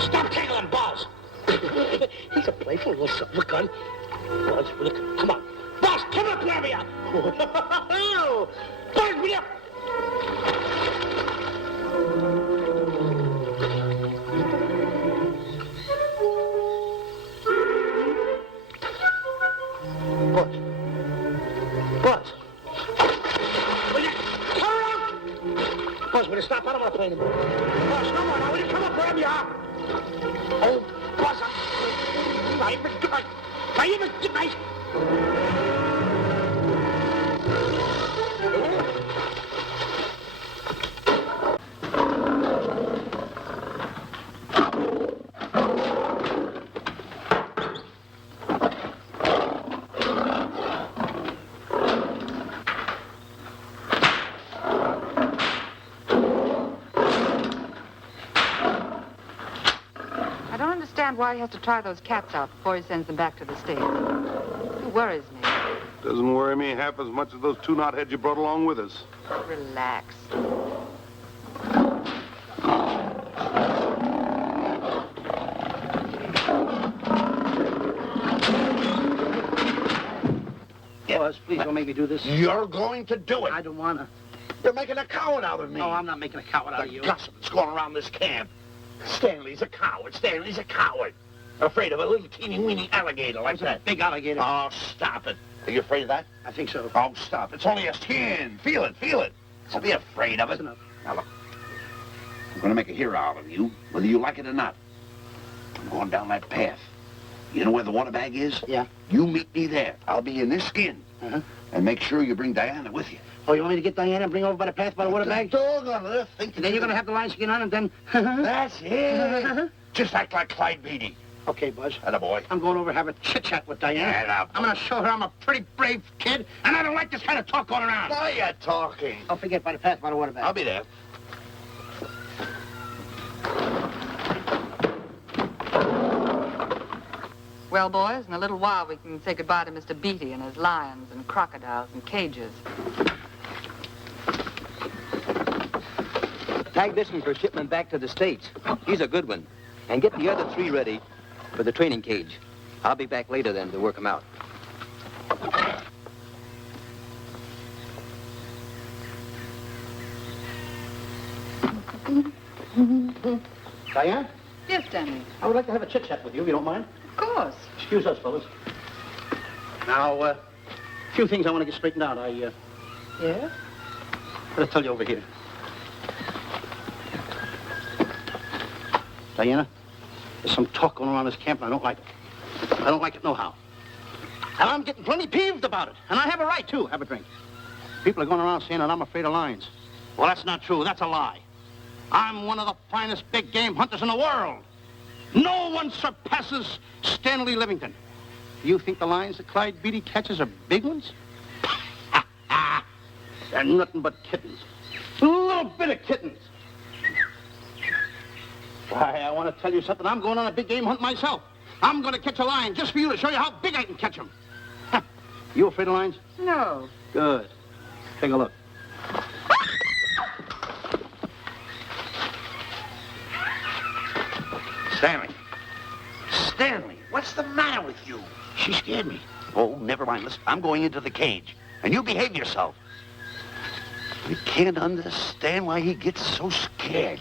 Stop tickling, Buzz. He's a playful little son of a gun. Buzz, look, come on. Buzz, come up, grab me up. Buzz, me up. Buzz. Buzz. Will you turn around? Buzz, will you stop? I don't want to play anymore. Buzz, no more. Now, will you come up wherever you are? Oh, Buzz, Why he has to try those cats out before he sends them back to the States. It worries me. Doesn't worry me half as much as those two knotheads you brought along with us. Relax. Buzz, Please don't make me do this. You're going to do it. I don't want to. You're making a coward out of me. No, I'm not making a coward out of The you. gossip that's going around this camp. Stanley's a coward. Stanley's a coward. Afraid of a little teeny-weeny alligator like That's a that. big alligator. Oh, stop it. Are you afraid of that? I think so. Oh, stop. It's only a skin. Feel it, feel it. Don't be afraid of it. That's enough. Now, look. I'm going to make a hero out of you, whether you like it or not. I'm going down that path. You know where the water bag is? Yeah. You meet me there. I'll be in this skin. Uh-huh. And make sure you bring Diana with you. Oh, you want me to get Diana and bring her over by the path by the water bag? Doggone it. Think And then you're going to have the lion skin on and then... That's it. Just act like Clyde Beatty. Okay, Buzz. Attaboy. I'm going over to have a chit-chat with Diana. Attaboy. I'm going to show her I'm a pretty brave kid, and I don't like this kind of talk going around. Now you're talking. Don't forget by the path by the water bag. I'll be there. Well, boys, in a little while we can say goodbye to Mr. Beatty and his lions and crocodiles and cages. Tag this one for shipment back to the States. He's a good one. And get the other 3 ready for the training cage. I'll be back later then to work them out. Diana, Yes, Stanley. I would like to have a chit-chat with you, if you don't mind. Of course. Excuse us, fellas. Now, a few things I want to get straightened out. Yes? Gotta tell you over here. Diana, there's some talk going around this camp, and I don't like it. I don't like it nohow. And I'm getting plenty peeved about it. And I have a right, too. Have a drink. People are going around saying that I'm afraid of lions. Well, that's not true. That's a lie. I'm one of the finest big game hunters in the world. No one surpasses Stanley Livington. You think the lions that Clyde Beatty catches are big ones? They're nothing but kittens. A little bit of kittens. Why, I want to tell you something. I'm going on a big game hunt myself. I'm going to catch a lion just for you to show you how big I can catch him. You afraid of lions? No. Good. Take a look. Stanley. Stanley, what's the matter with you? She scared me. Oh, never mind. Listen, I'm going into the cage. And you behave yourself. I can't understand why he gets so scared.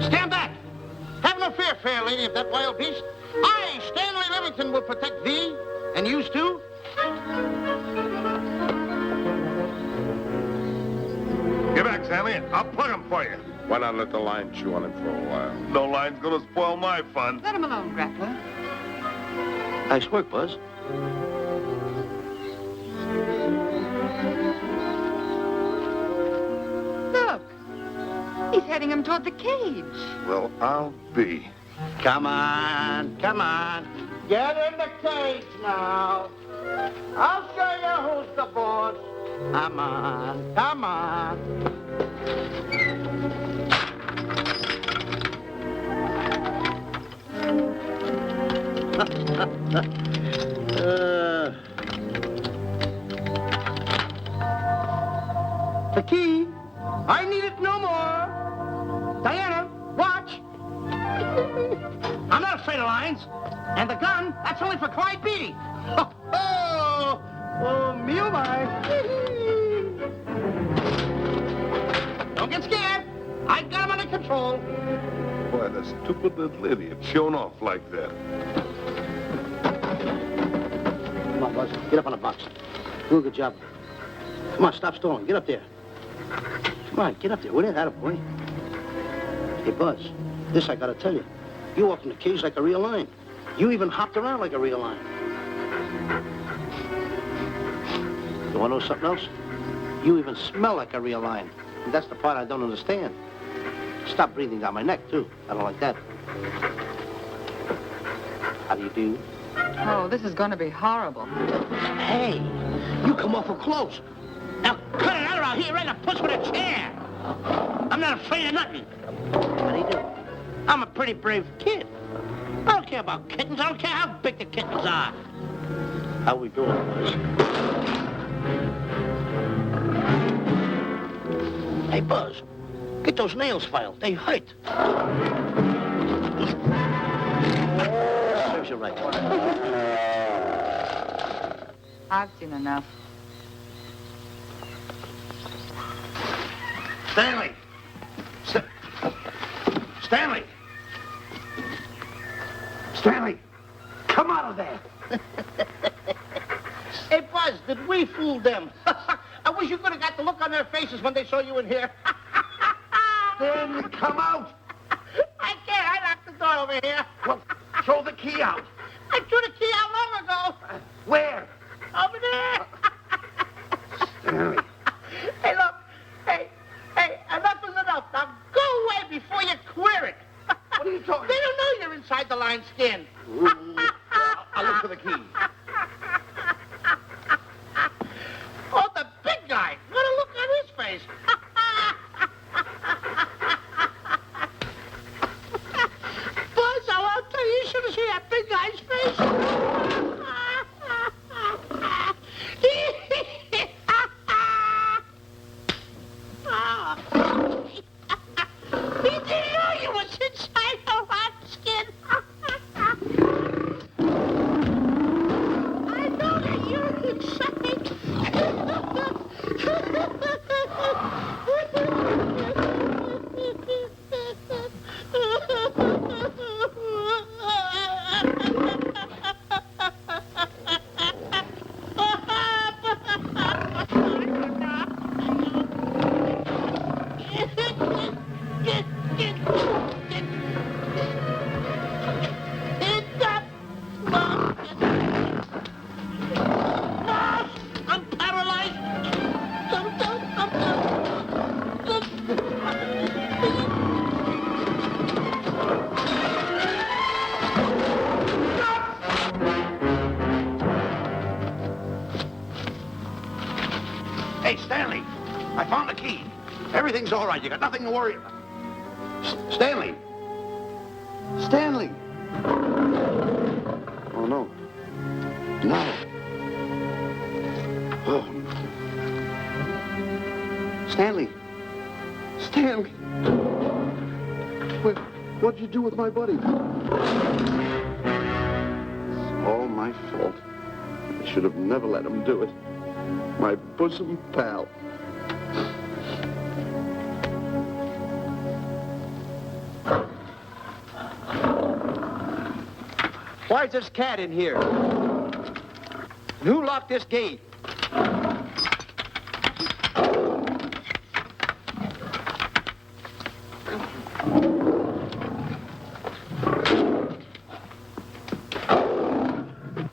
Stand back! Have no fear, fair lady of that wild beast. I, Stanley Livington, will protect thee, and yous too. Get back, Stanley. I'll plug him for you. Why not let the lion chew on him for a while? No lion's gonna spoil my fun. Let him alone, Grappler. Nice work, Buzz. Look. He's heading him toward the cage. Well, I'll be. Come on, come on. Get in the cage now. I'll show you who's the boss. Come on, come on. The key. I need it no more. Diana, watch. I'm not afraid of lions. And the gun, that's only for Clyde Beatty. Oh, me oh my. Don't get scared. I got him under control. Boy, the stupid little idiot showing off like that. Come on, Buzz. Get up on the box. Do a good job. Come on, stop stalling. Get up there. Come on, get up there. With it, attaboy. Hey, Buzz, this I gotta tell you. You walked in the cage like a real lion. You even hopped around like a real lion. You wanna know something else? You even smell like a real lion. And that's the part I don't understand. Stop breathing down my neck, too. I don't like that. How do you do? Oh, this is going to be horrible. Hey, You come awful close. Now, cut it out or I'll hit you right in the puss with a chair. I'm not afraid of nothing. How do you do? I'm a pretty brave kid. I don't care about kittens. I don't care how big the kittens are. How we doing, boys? Hey, Buzz, get those nails filed. They hurt. Serves you right. I've seen enough. Stanley! Stanley! Stanley! Come out of there! Hey, Buzz, did we fool them? I wish you could have got the look on their faces when they saw you in here. Stanley, come out! I can't. I locked the door over here. Well, throw the key out. I threw the key out long ago. Where? Over there. Stanley. Hey, look. Hey, enough is enough. Now go away before you queer it. What are you talking They don't know you're inside the lion's skin. I'll look for the key. Oh, the big guy. What a look on his face. Buzz, I'll tell you, you should have seen that big guy's face. He didn't know you was inside the lion's skin. I know that you're inside. I'm paralyzed. Hey, Stanley, I found the key. Everything's all right. You got nothing to worry about. Stanley. Stanley. Oh, no. No. Oh. Stanley. Stanley. What'd you do with my buddy? It's all my fault. I should have never let him do it. My bosom pal. Why is this cat in here? And who locked this gate?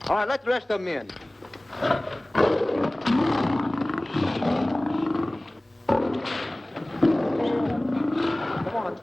All right, let the rest of them in. Come on.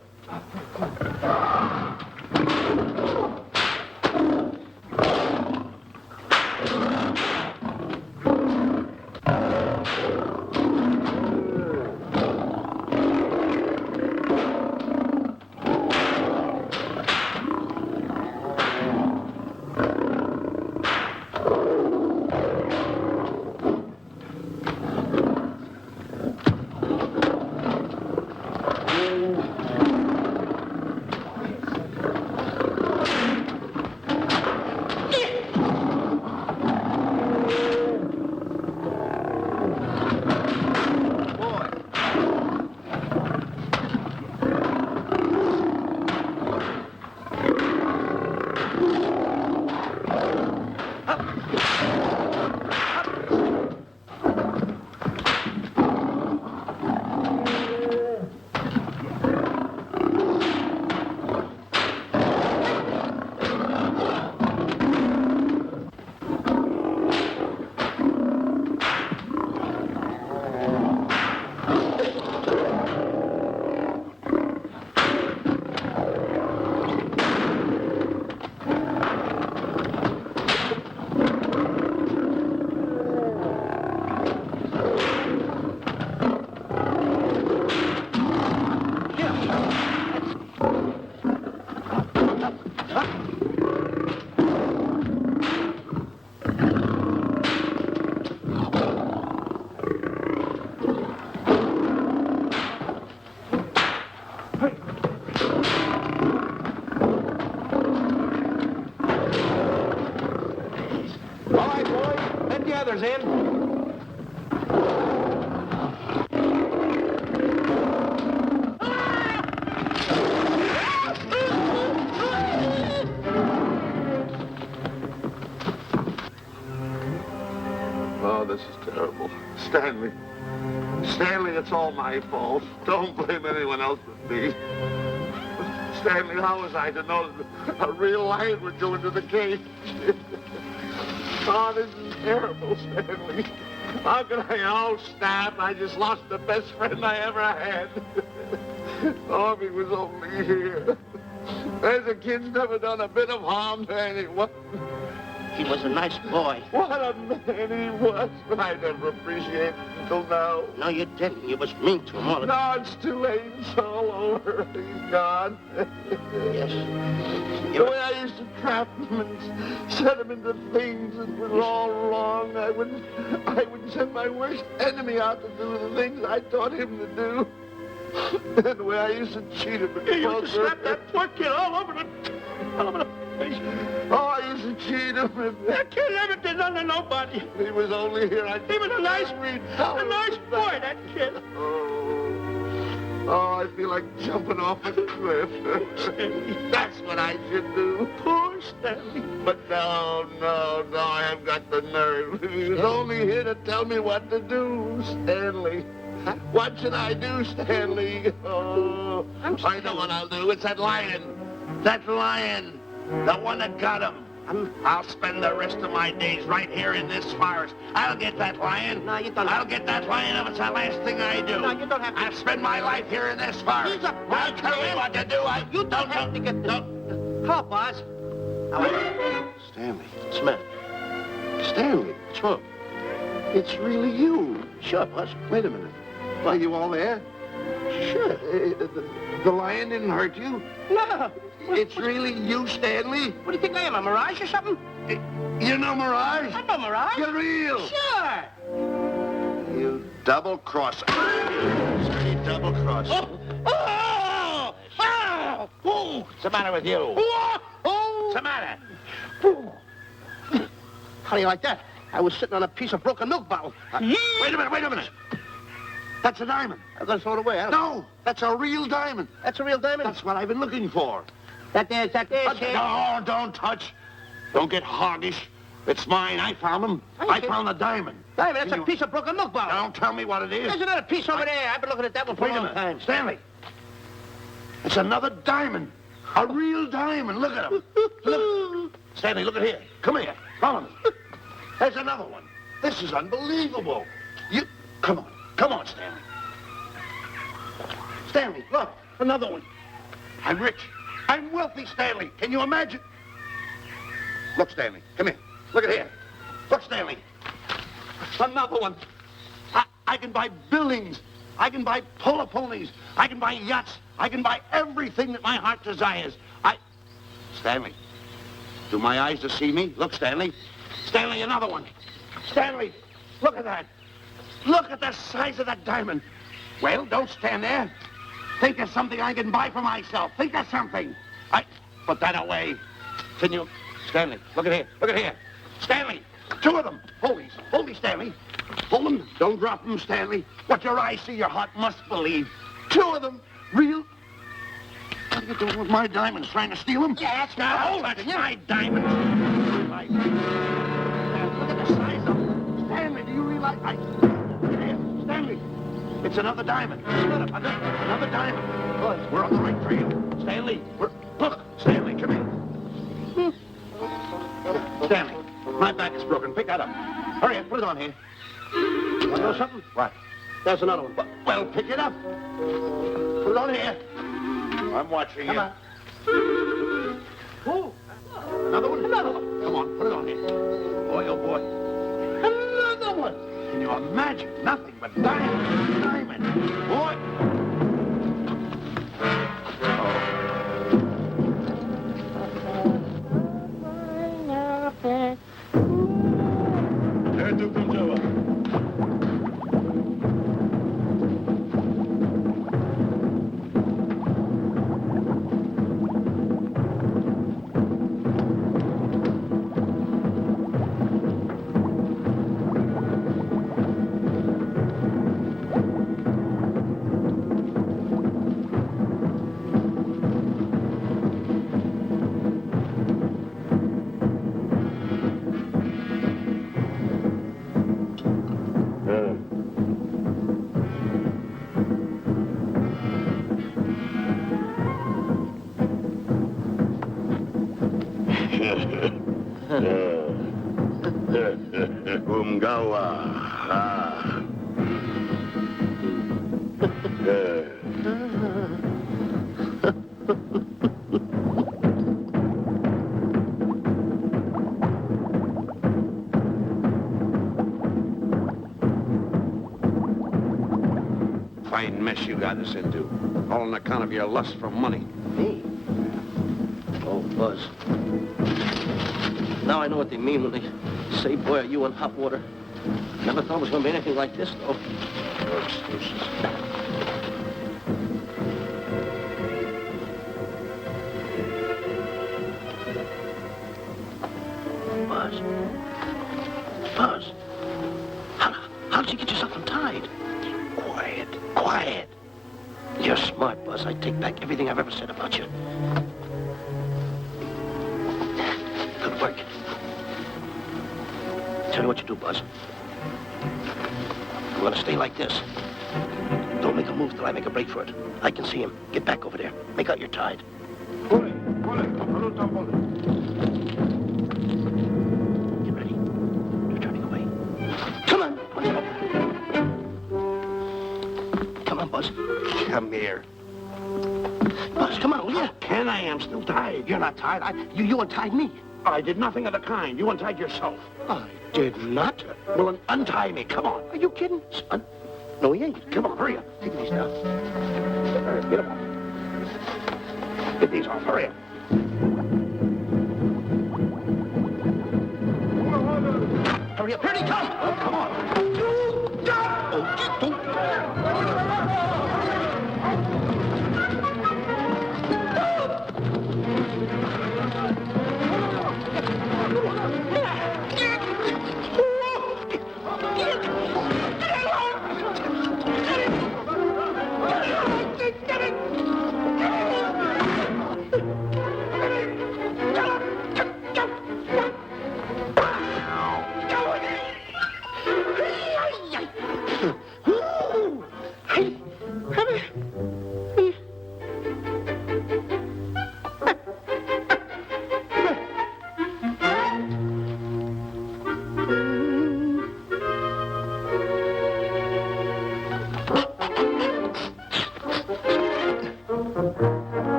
Miller's in. Oh, this is terrible. Stanley. Stanley, it's all my fault. Don't blame anyone else but me. Stanley, how was I to know that a real lion would go into the cage? Oh, this is terrible, Stanley. How could I? Oh, snap. I just lost the best friend I ever had. Oh, if he was only here. There's a kid's never done a bit of harm to anyone. He was a nice boy. What a man he was, but I never appreciated it until now. No, you didn't. You was mean to him all the No, it's too late. It's all over. He's gone. Yes. The way I used to trap him and set him into things that was all wrong, I would send my worst enemy out to do the things I taught him to do. And the way I used to cheat him. You used to slap that poor kid all over the face. Oh, I used to cheat him. That kid never did nothing to nobody. He was only here. He was a nice boy, that kid. Oh, I feel like jumping off a cliff. That's what I should do. Poor Stanley. But no, I haven't got the nerve. He was only here to tell me what to do, Stanley. What should I do, Stanley? Oh, I know what I'll do. It's that lion. That lion. The one that got him. I'll spend the rest of my days right here in this forest. I'll get that lion. No, you don't. I'll get that lion if it's the last thing I do. No, you don't have to. I'll spend my life here in this forest. He's a I'll tell me what to do. You don't have to get the... Hello, boss. Stanley. Smith. Stanley. What's wrong? It's really you. Sure, boss. Wait a minute. Are you all there? Sure. The lion didn't hurt you? No. It's really you, Stanley? What do you think I am, a mirage or something? You know Mirage? I'm no mirage. You're real. Sure. You double-crosser. You double-crosser. Oh! What's the matter with you? What's the matter? How do you like that? I was sitting on a piece of broken milk bottle. Wait a minute. That's a diamond. I'm going to throw it away. No, that's a real diamond. That's a real diamond? That's what I've been looking for. That there, kid. No, don't touch. Don't get hoggish. It's mine. I found them. I found the diamond. Diamond, that's a piece of broken milk bottle. Don't tell me what it is. There's another piece over there. I've been looking at that one for a long time. Stanley. It's another diamond. A real diamond. Look at him. Look. Stanley, look at here. Come here. Follow me. There's another one. This is unbelievable. Come on, Stanley. Stanley, look. Another one. I'm rich. I'm wealthy, Stanley. Can you imagine? Look, Stanley. Come here. Look at here. Look, Stanley. Another one. I can buy buildings. I can buy polo ponies. I can buy yachts. I can buy everything that my heart desires. Stanley, do my eyes deceive me? Look, Stanley. Stanley, another one. Stanley, look at that. Look at the size of that diamond. Well, don't stand there. Think of something I can buy for myself. Think of something. Put that away. Can you... Stanley, look at here. Look at here. Stanley, two of them. Hold these, Stanley. Hold them. Don't drop them, Stanley. What your eyes see, your heart must believe. Two of them. Real... What are you doing with my diamonds? Trying to steal them? Yeah, that's No, that's my diamonds. Look at the size of them. Stanley, do you realize... Here, Stanley. It's another diamond. Another diamond. Good. We're on the right trail. Stanley, look, Stanley, come here. Stanley, my back is broken. Pick that up. Hurry up, put it on here. Want to know something? What? There's another one. Well, pick it up. Put it on here. I'm watching you. Come on. Oh, another one? Another one. Come on, put it on here. Boy, oh boy. Another one. Can you imagine? Nothing but diamond. Diamond. Boy. Umgawa. Fine mess you got us into. All on account of your lust for money. Me? Oh, Buzz. Now I know what they mean when they say, boy, are you in hot water. Never thought it was going to be anything like this, though. No excuses. Buzz. Buzz. How'd you get yourself untied? Quiet. Quiet. You're smart, Buzz. I take back everything I've ever said about you. Good work. Tell you what you do, Buzz. I'm gonna stay like this. Don't make a move till I make a break for it. I can see him. Get back over there. Make out you're tied. Get ready. You're turning away. Come on. Come on, Buzz. Come here. Buzz, come on, will you? Can I? I'm still tied. You're not tied. You untied me. I did nothing of the kind. You untied yourself. I did not. Well, then untie me. Come on. Are you kidding? No, he ain't. Come on, hurry up. Take these now. Get them off. Get these off. Hurry up. Hurry up. Here he comes. Oh, come on.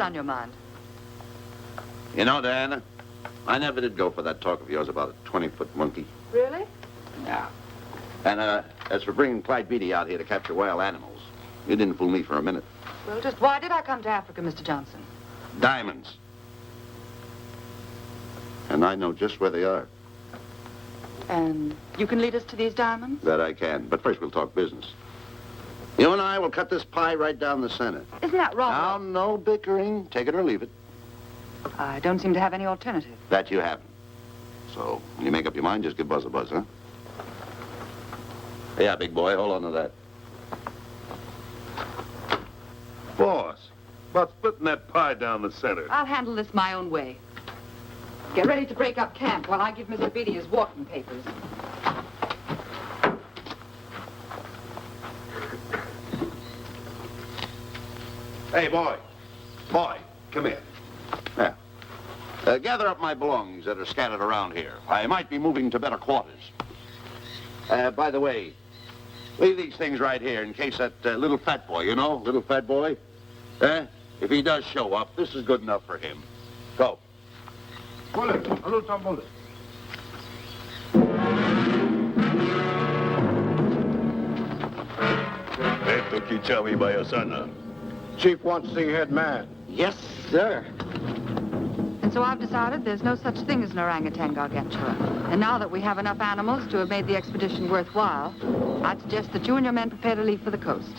On your mind? You know, Diana, I never did go for that talk of yours about a 20-foot monkey. Really? Yeah. And as for bringing Clyde Beatty out here to capture wild animals, you didn't fool me for a minute. Well, just why did I come to Africa, Mr. Johnson? Diamonds. And I know just where they are. And you can lead us to these diamonds? That I can. But first we'll talk business. You and I will cut this pie right down the center. Isn't that wrong? Now, no bickering. Take it or leave it. I don't seem to have any alternative. That you haven't. So, when you make up your mind, just give Buzz a buzz, huh? Yeah, big boy, hold on to that. Boss, about splitting that pie down the center. I'll handle this my own way. Get ready to break up camp while I give Mr. Beatty his walking papers. Hey, boy, come here. Now, gather up my belongings that are scattered around here. I might be moving to better quarters. By the way, leave these things right here in case that little fat boy, little fat boy, if he does show up, this is good enough for him. Go. Esto Kichawi Bayasana. Chief wants to see head man. Yes, sir. And so I've decided there's no such thing as an orangutan gargantua. And now that we have enough animals to have made the expedition worthwhile, I'd suggest that you and your men prepare to leave for the coast.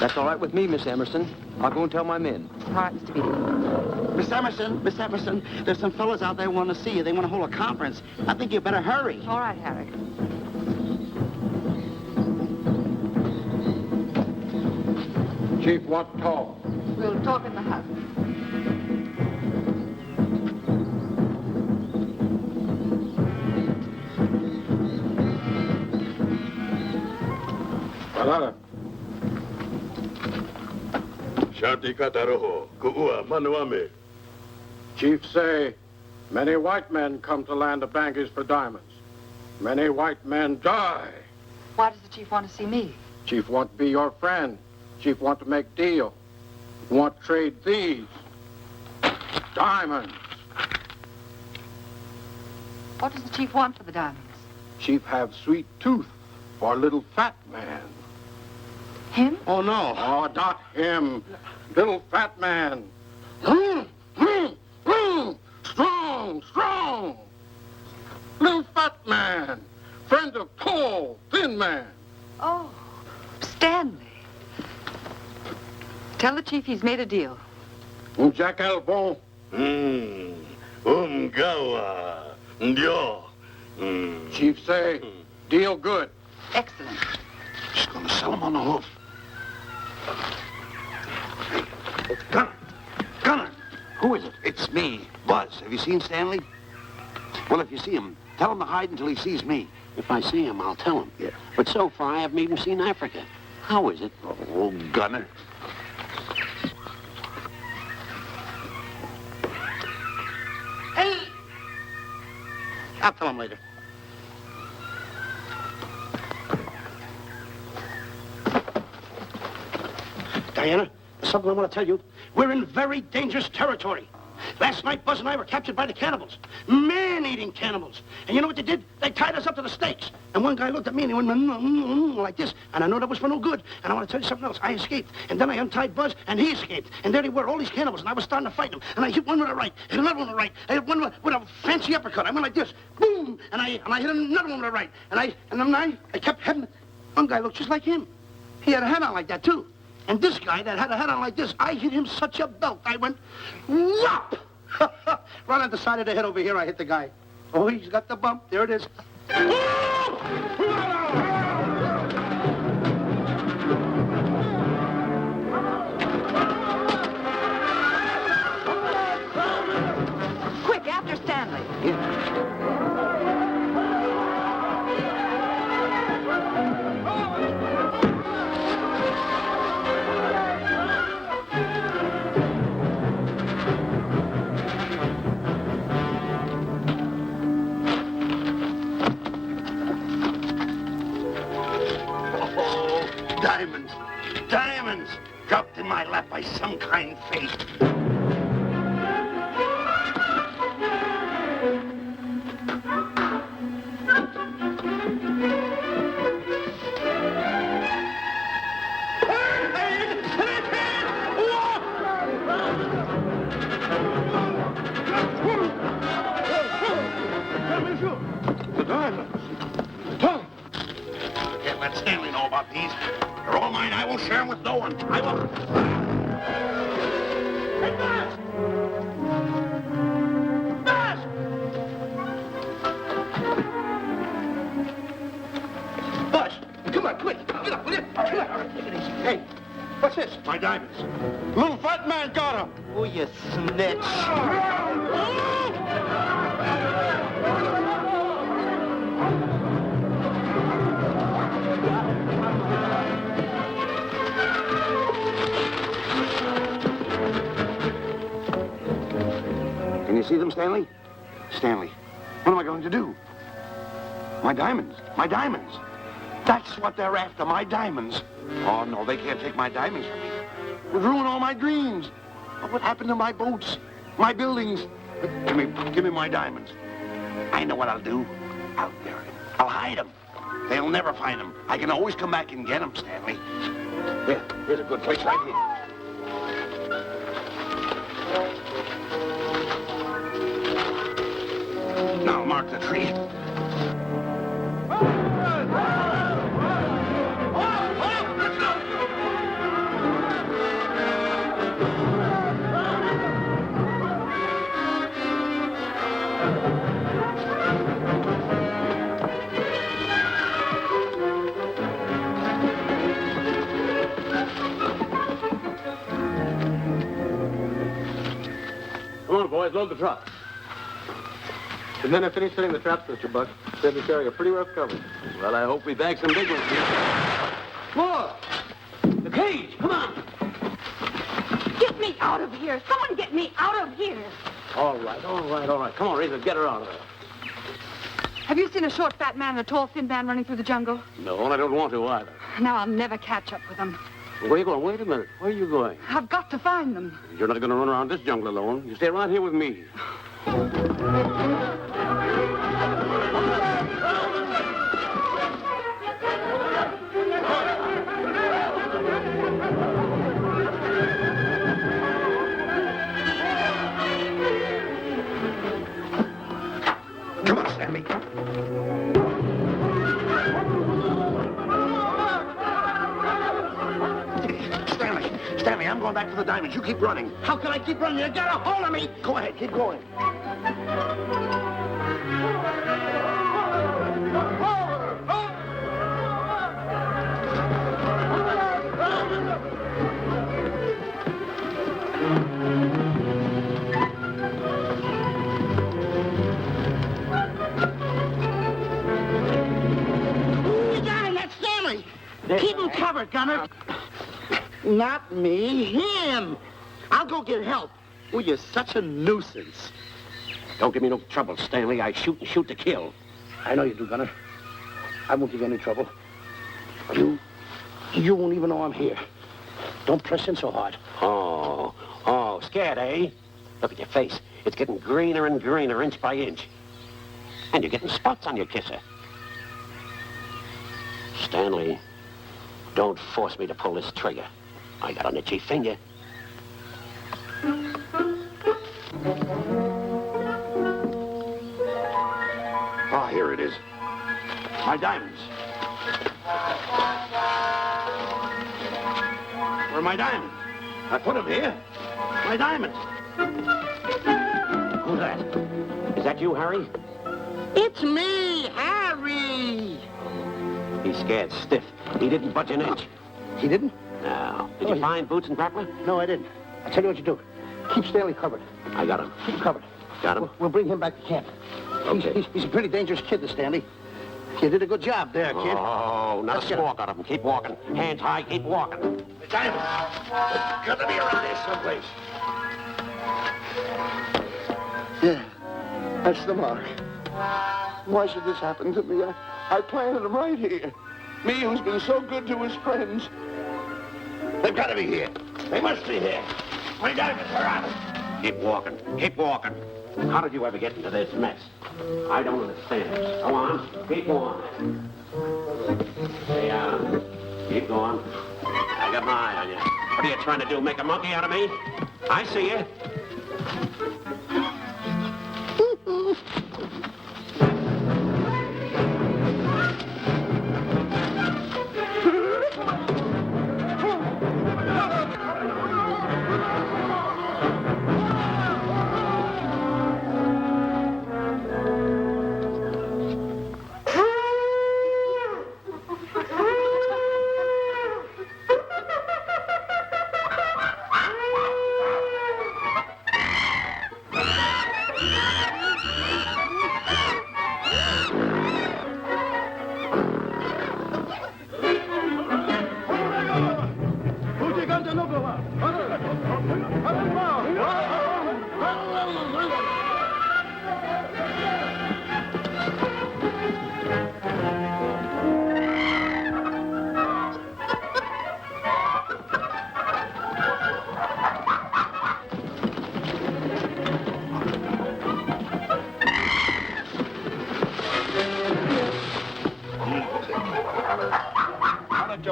That's all right with me, Miss Emerson. I'll go and tell my men. All right, Mr. Beatty. Miss Emerson, there's some fellas out there want to see you. They want to hold a conference. I think you better hurry. All right, Harry. Chief wants to talk. We'll talk in the hut. Shanti kataroho, kuua manuame. Chief say, many white men come to land of Bangis for diamonds. Many white men die. Why does the chief want to see me? Chief want to be your friend. Chief want to make deal. Want to trade these diamonds. What does the chief want for the diamonds? Chief have sweet tooth for little fat man. Him? Oh, no. Oh, not him. Little fat man. Strong, strong. Little fat man. Friend of tall, thin man. Oh, Stanley. Tell the chief he's made a deal. Jack Albon. Gawa. Ndio. Chief say, deal good. Excellent. She's gonna sell him on the hoof. Gunner! Gunner! Who is it? It's me, Buzz. Have you seen Stanley? Well, if you see him, tell him to hide until he sees me. If I see him, I'll tell him. Yeah. But so far, I haven't even seen Africa. How is it? Oh, Gunner. Hey! I'll tell him later. Diana, there's something I want to tell you. We're in very dangerous territory. Last night, Buzz and I were captured by the cannibals. Man-eating cannibals. And you know what they did? They tied us up to the stakes. And one guy looked at me and he went like this. And I know that was for no good. And I want to tell you something else. I escaped. And then I untied Buzz and he escaped. And there they were, all these cannibals. And I was starting to fight them. And I hit one with a right, hit another one with a right. I hit one with a fancy uppercut. I went like this. Boom! And I hit another one with a right. And then I kept hitting. One guy looked just like him. He had a hat on like that, too. And this guy that had a hat on like this, I hit him such a belt. I went, whop! Right on the side of the head over here, I hit the guy. Oh, he's got the bump. There it is. Quick, after Stanley. Diamonds! Diamonds! Dropped in my lap by some kind fate. The diamonds. Can't let Stanley know about these. They're all mine. I won't share them with no one. I won't. Hey, Buzz! Buzz! Buzz, come on, quick. Get up, will you? Come on. Take it easy. Hey, what's this? My diamonds. Little fat man got him. Oh, you snitch. Can you see them, Stanley? Stanley, what am I going to do? My diamonds. My diamonds. That's what they're after, my diamonds. Oh, no, they can't take my diamonds from me. It would ruin all my dreams. What happened to my boats? My buildings? Give me my diamonds. I know what I'll do. I'll bury them. I'll hide them. They'll never find them. I can always come back and get them, Stanley. Here, here's a good place right here. Now mark the tree. Come on, boys, load the truck. The men have finished setting the traps, Mr. Buck. Said the carry a pretty rough cover. Well, I hope we bag some big ones here. More! The cage, come on! Get me out of here. Someone get me out of here. All right. Come on, Razor, get her out of there. Have you seen a short, fat man and a tall, thin man running through the jungle? No, and I don't want to either. Now I'll never catch up with them. Where are you going? Wait a minute. Where are you going? I've got to find them. You're not going to run around this jungle alone. You stay right here with me. Come on, Stanley. Stanley, I'm going back to the diamonds. You keep running. How can I keep running? You got a hold of me. Go ahead, keep going. You got him. That's Stanley. Keep him covered, Gunner. Not me, him. I'll go get help. Well, you're such a nuisance. Don't give me no trouble, Stanley. I shoot and shoot to kill. I know you do, Gunner. I won't give you any trouble. You won't even know I'm here. Don't press in so hard. Oh, scared, eh? Look at your face. It's getting greener and greener, inch by inch. And you're getting spots on your kisser. Stanley, don't force me to pull this trigger. I got an itchy finger. Ah, here it is. My diamonds. Where are my diamonds? I put them here. My diamonds. Who's that? Is that you, Harry? It's me, Harry. He's scared stiff. He didn't budge an inch. He didn't? No. Did you find Boots and Grappler? No, I didn't. I'll tell you what you do. Keep Stanley covered. I got him. Keep him covered. Got him? We'll bring him back to camp. Okay. He's a pretty dangerous kid, this Stanley. You did a good job there, kid. Oh, not Let's a get squawk out of him. Keep walking. Hands high, keep walking. The diamonds. It's got to be around here someplace. Yeah, that's the mark. Why should this happen to me? I planted them right here. Me, who's been so good to his friends. They've got to be here. They must be here. My diamonds are out. Keep walking. Keep walking. How did you ever get into this mess? I don't understand. Go on. Keep going. Stay down. Keep going. I got my eye on you. What are you trying to do? Make a monkey out of me? I see you.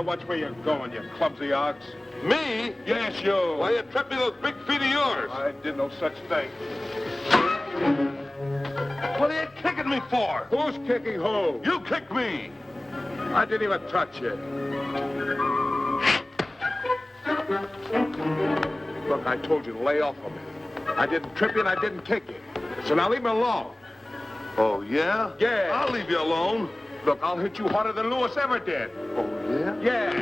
Watch where you're going, you clumsy ox. Me? Yes, you. Why, you tripped me those big feet of yours. I did no such thing. What are you kicking me for? Who's kicking who? You kicked me. I didn't even touch you. Look, I told you to lay off of me. I didn't trip you and I didn't kick you. So now leave me alone. Oh, yeah? Yeah. I'll leave you alone. Look, I'll hit you harder than Lewis ever did. Oh, yeah? Yeah.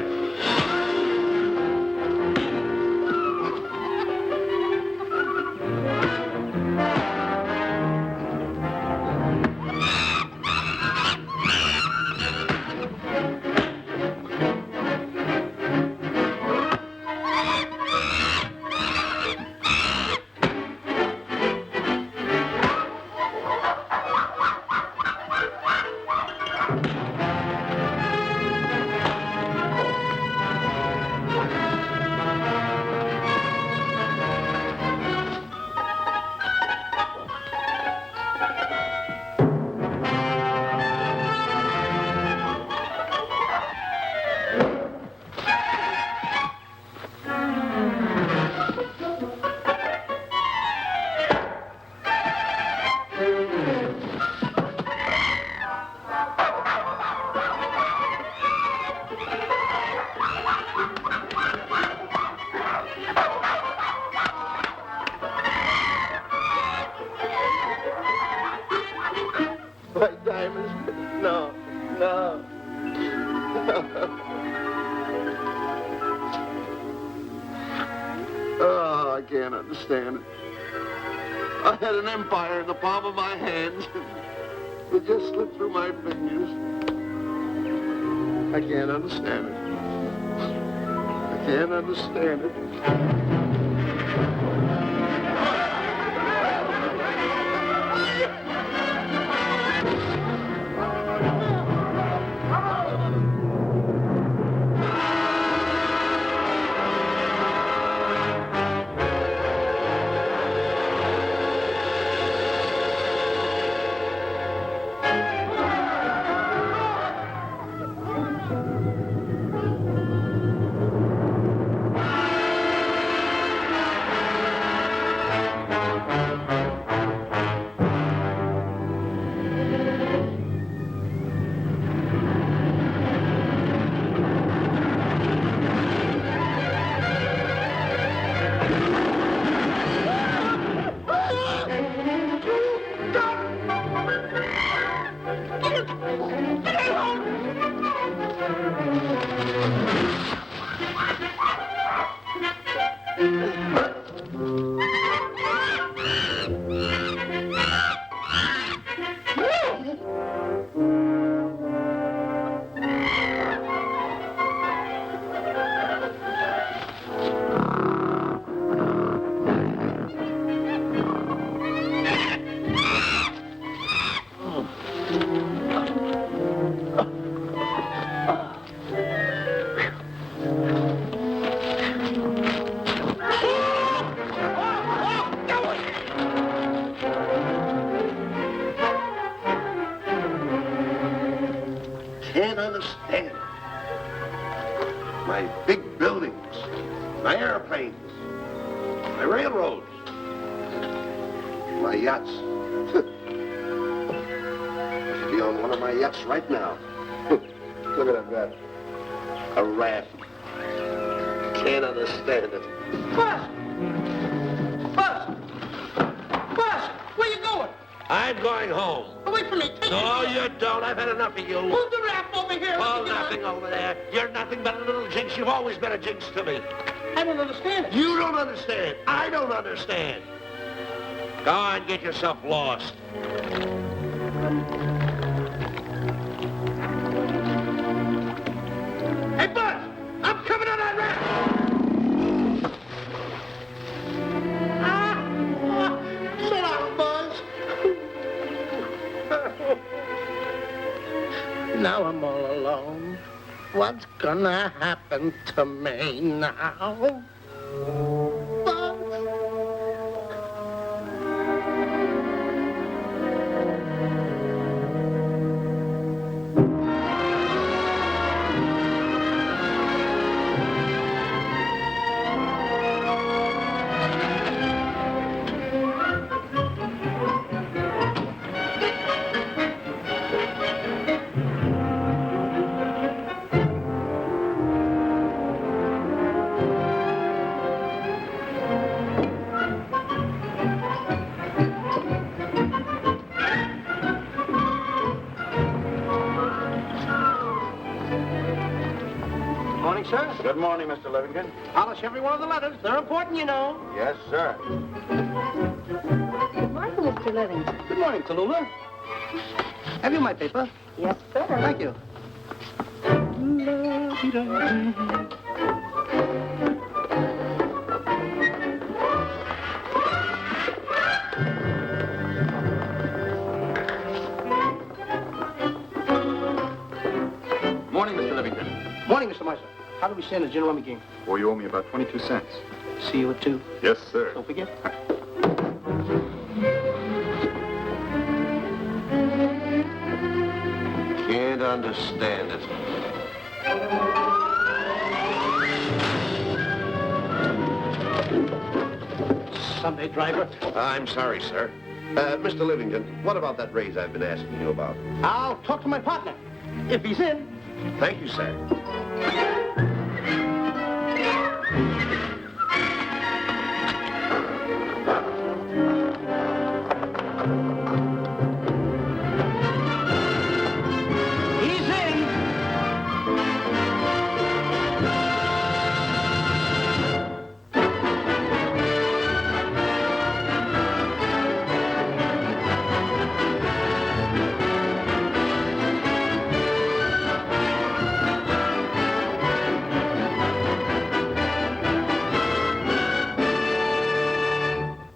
Oh, I can't understand it. I had an empire in the palm of my hands. It just slipped through my fingers. I can't understand it. I can't understand it. Can't understand it. My big buildings, my airplanes, my railroads, my yachts. I should be on one of my yachts right now. Look at that. A raft. Can't understand it. Bus! Bus! Bus! Where you going? I'm going home. Wait for me. Take No, me. you don't. I've had enough of you. Move the raft over here. Oh, nothing over there. You're nothing but a little jinx. You've always been a jinx to me. I don't understand it. You don't understand. I don't understand. Go on, get yourself lost. Hey, Buzz! I'm coming on that raft! Sit down, Buzz. Now I'm all alone. What's gonna happen to me now? Buzz? Morning, sir. Good morning, Mr. Livingston. Polish every one of the letters. They're important, you know. Yes, sir. Good morning, Mr. Livingston. Good morning, Tallulah. Have you my paper? Yes, sir. Thank you. Morning, Mr. Livingston. Morning, Mr. Meister. How do we stand the gin rummy game? Oh, you owe me about 22 cents. See you at 2. Yes, sir. Don't forget. Can't understand it. Sunday driver. I'm sorry, sir. Mr. Livingston, what about that raise I've been asking you about? I'll talk to my partner. If he's in. Thank you, sir.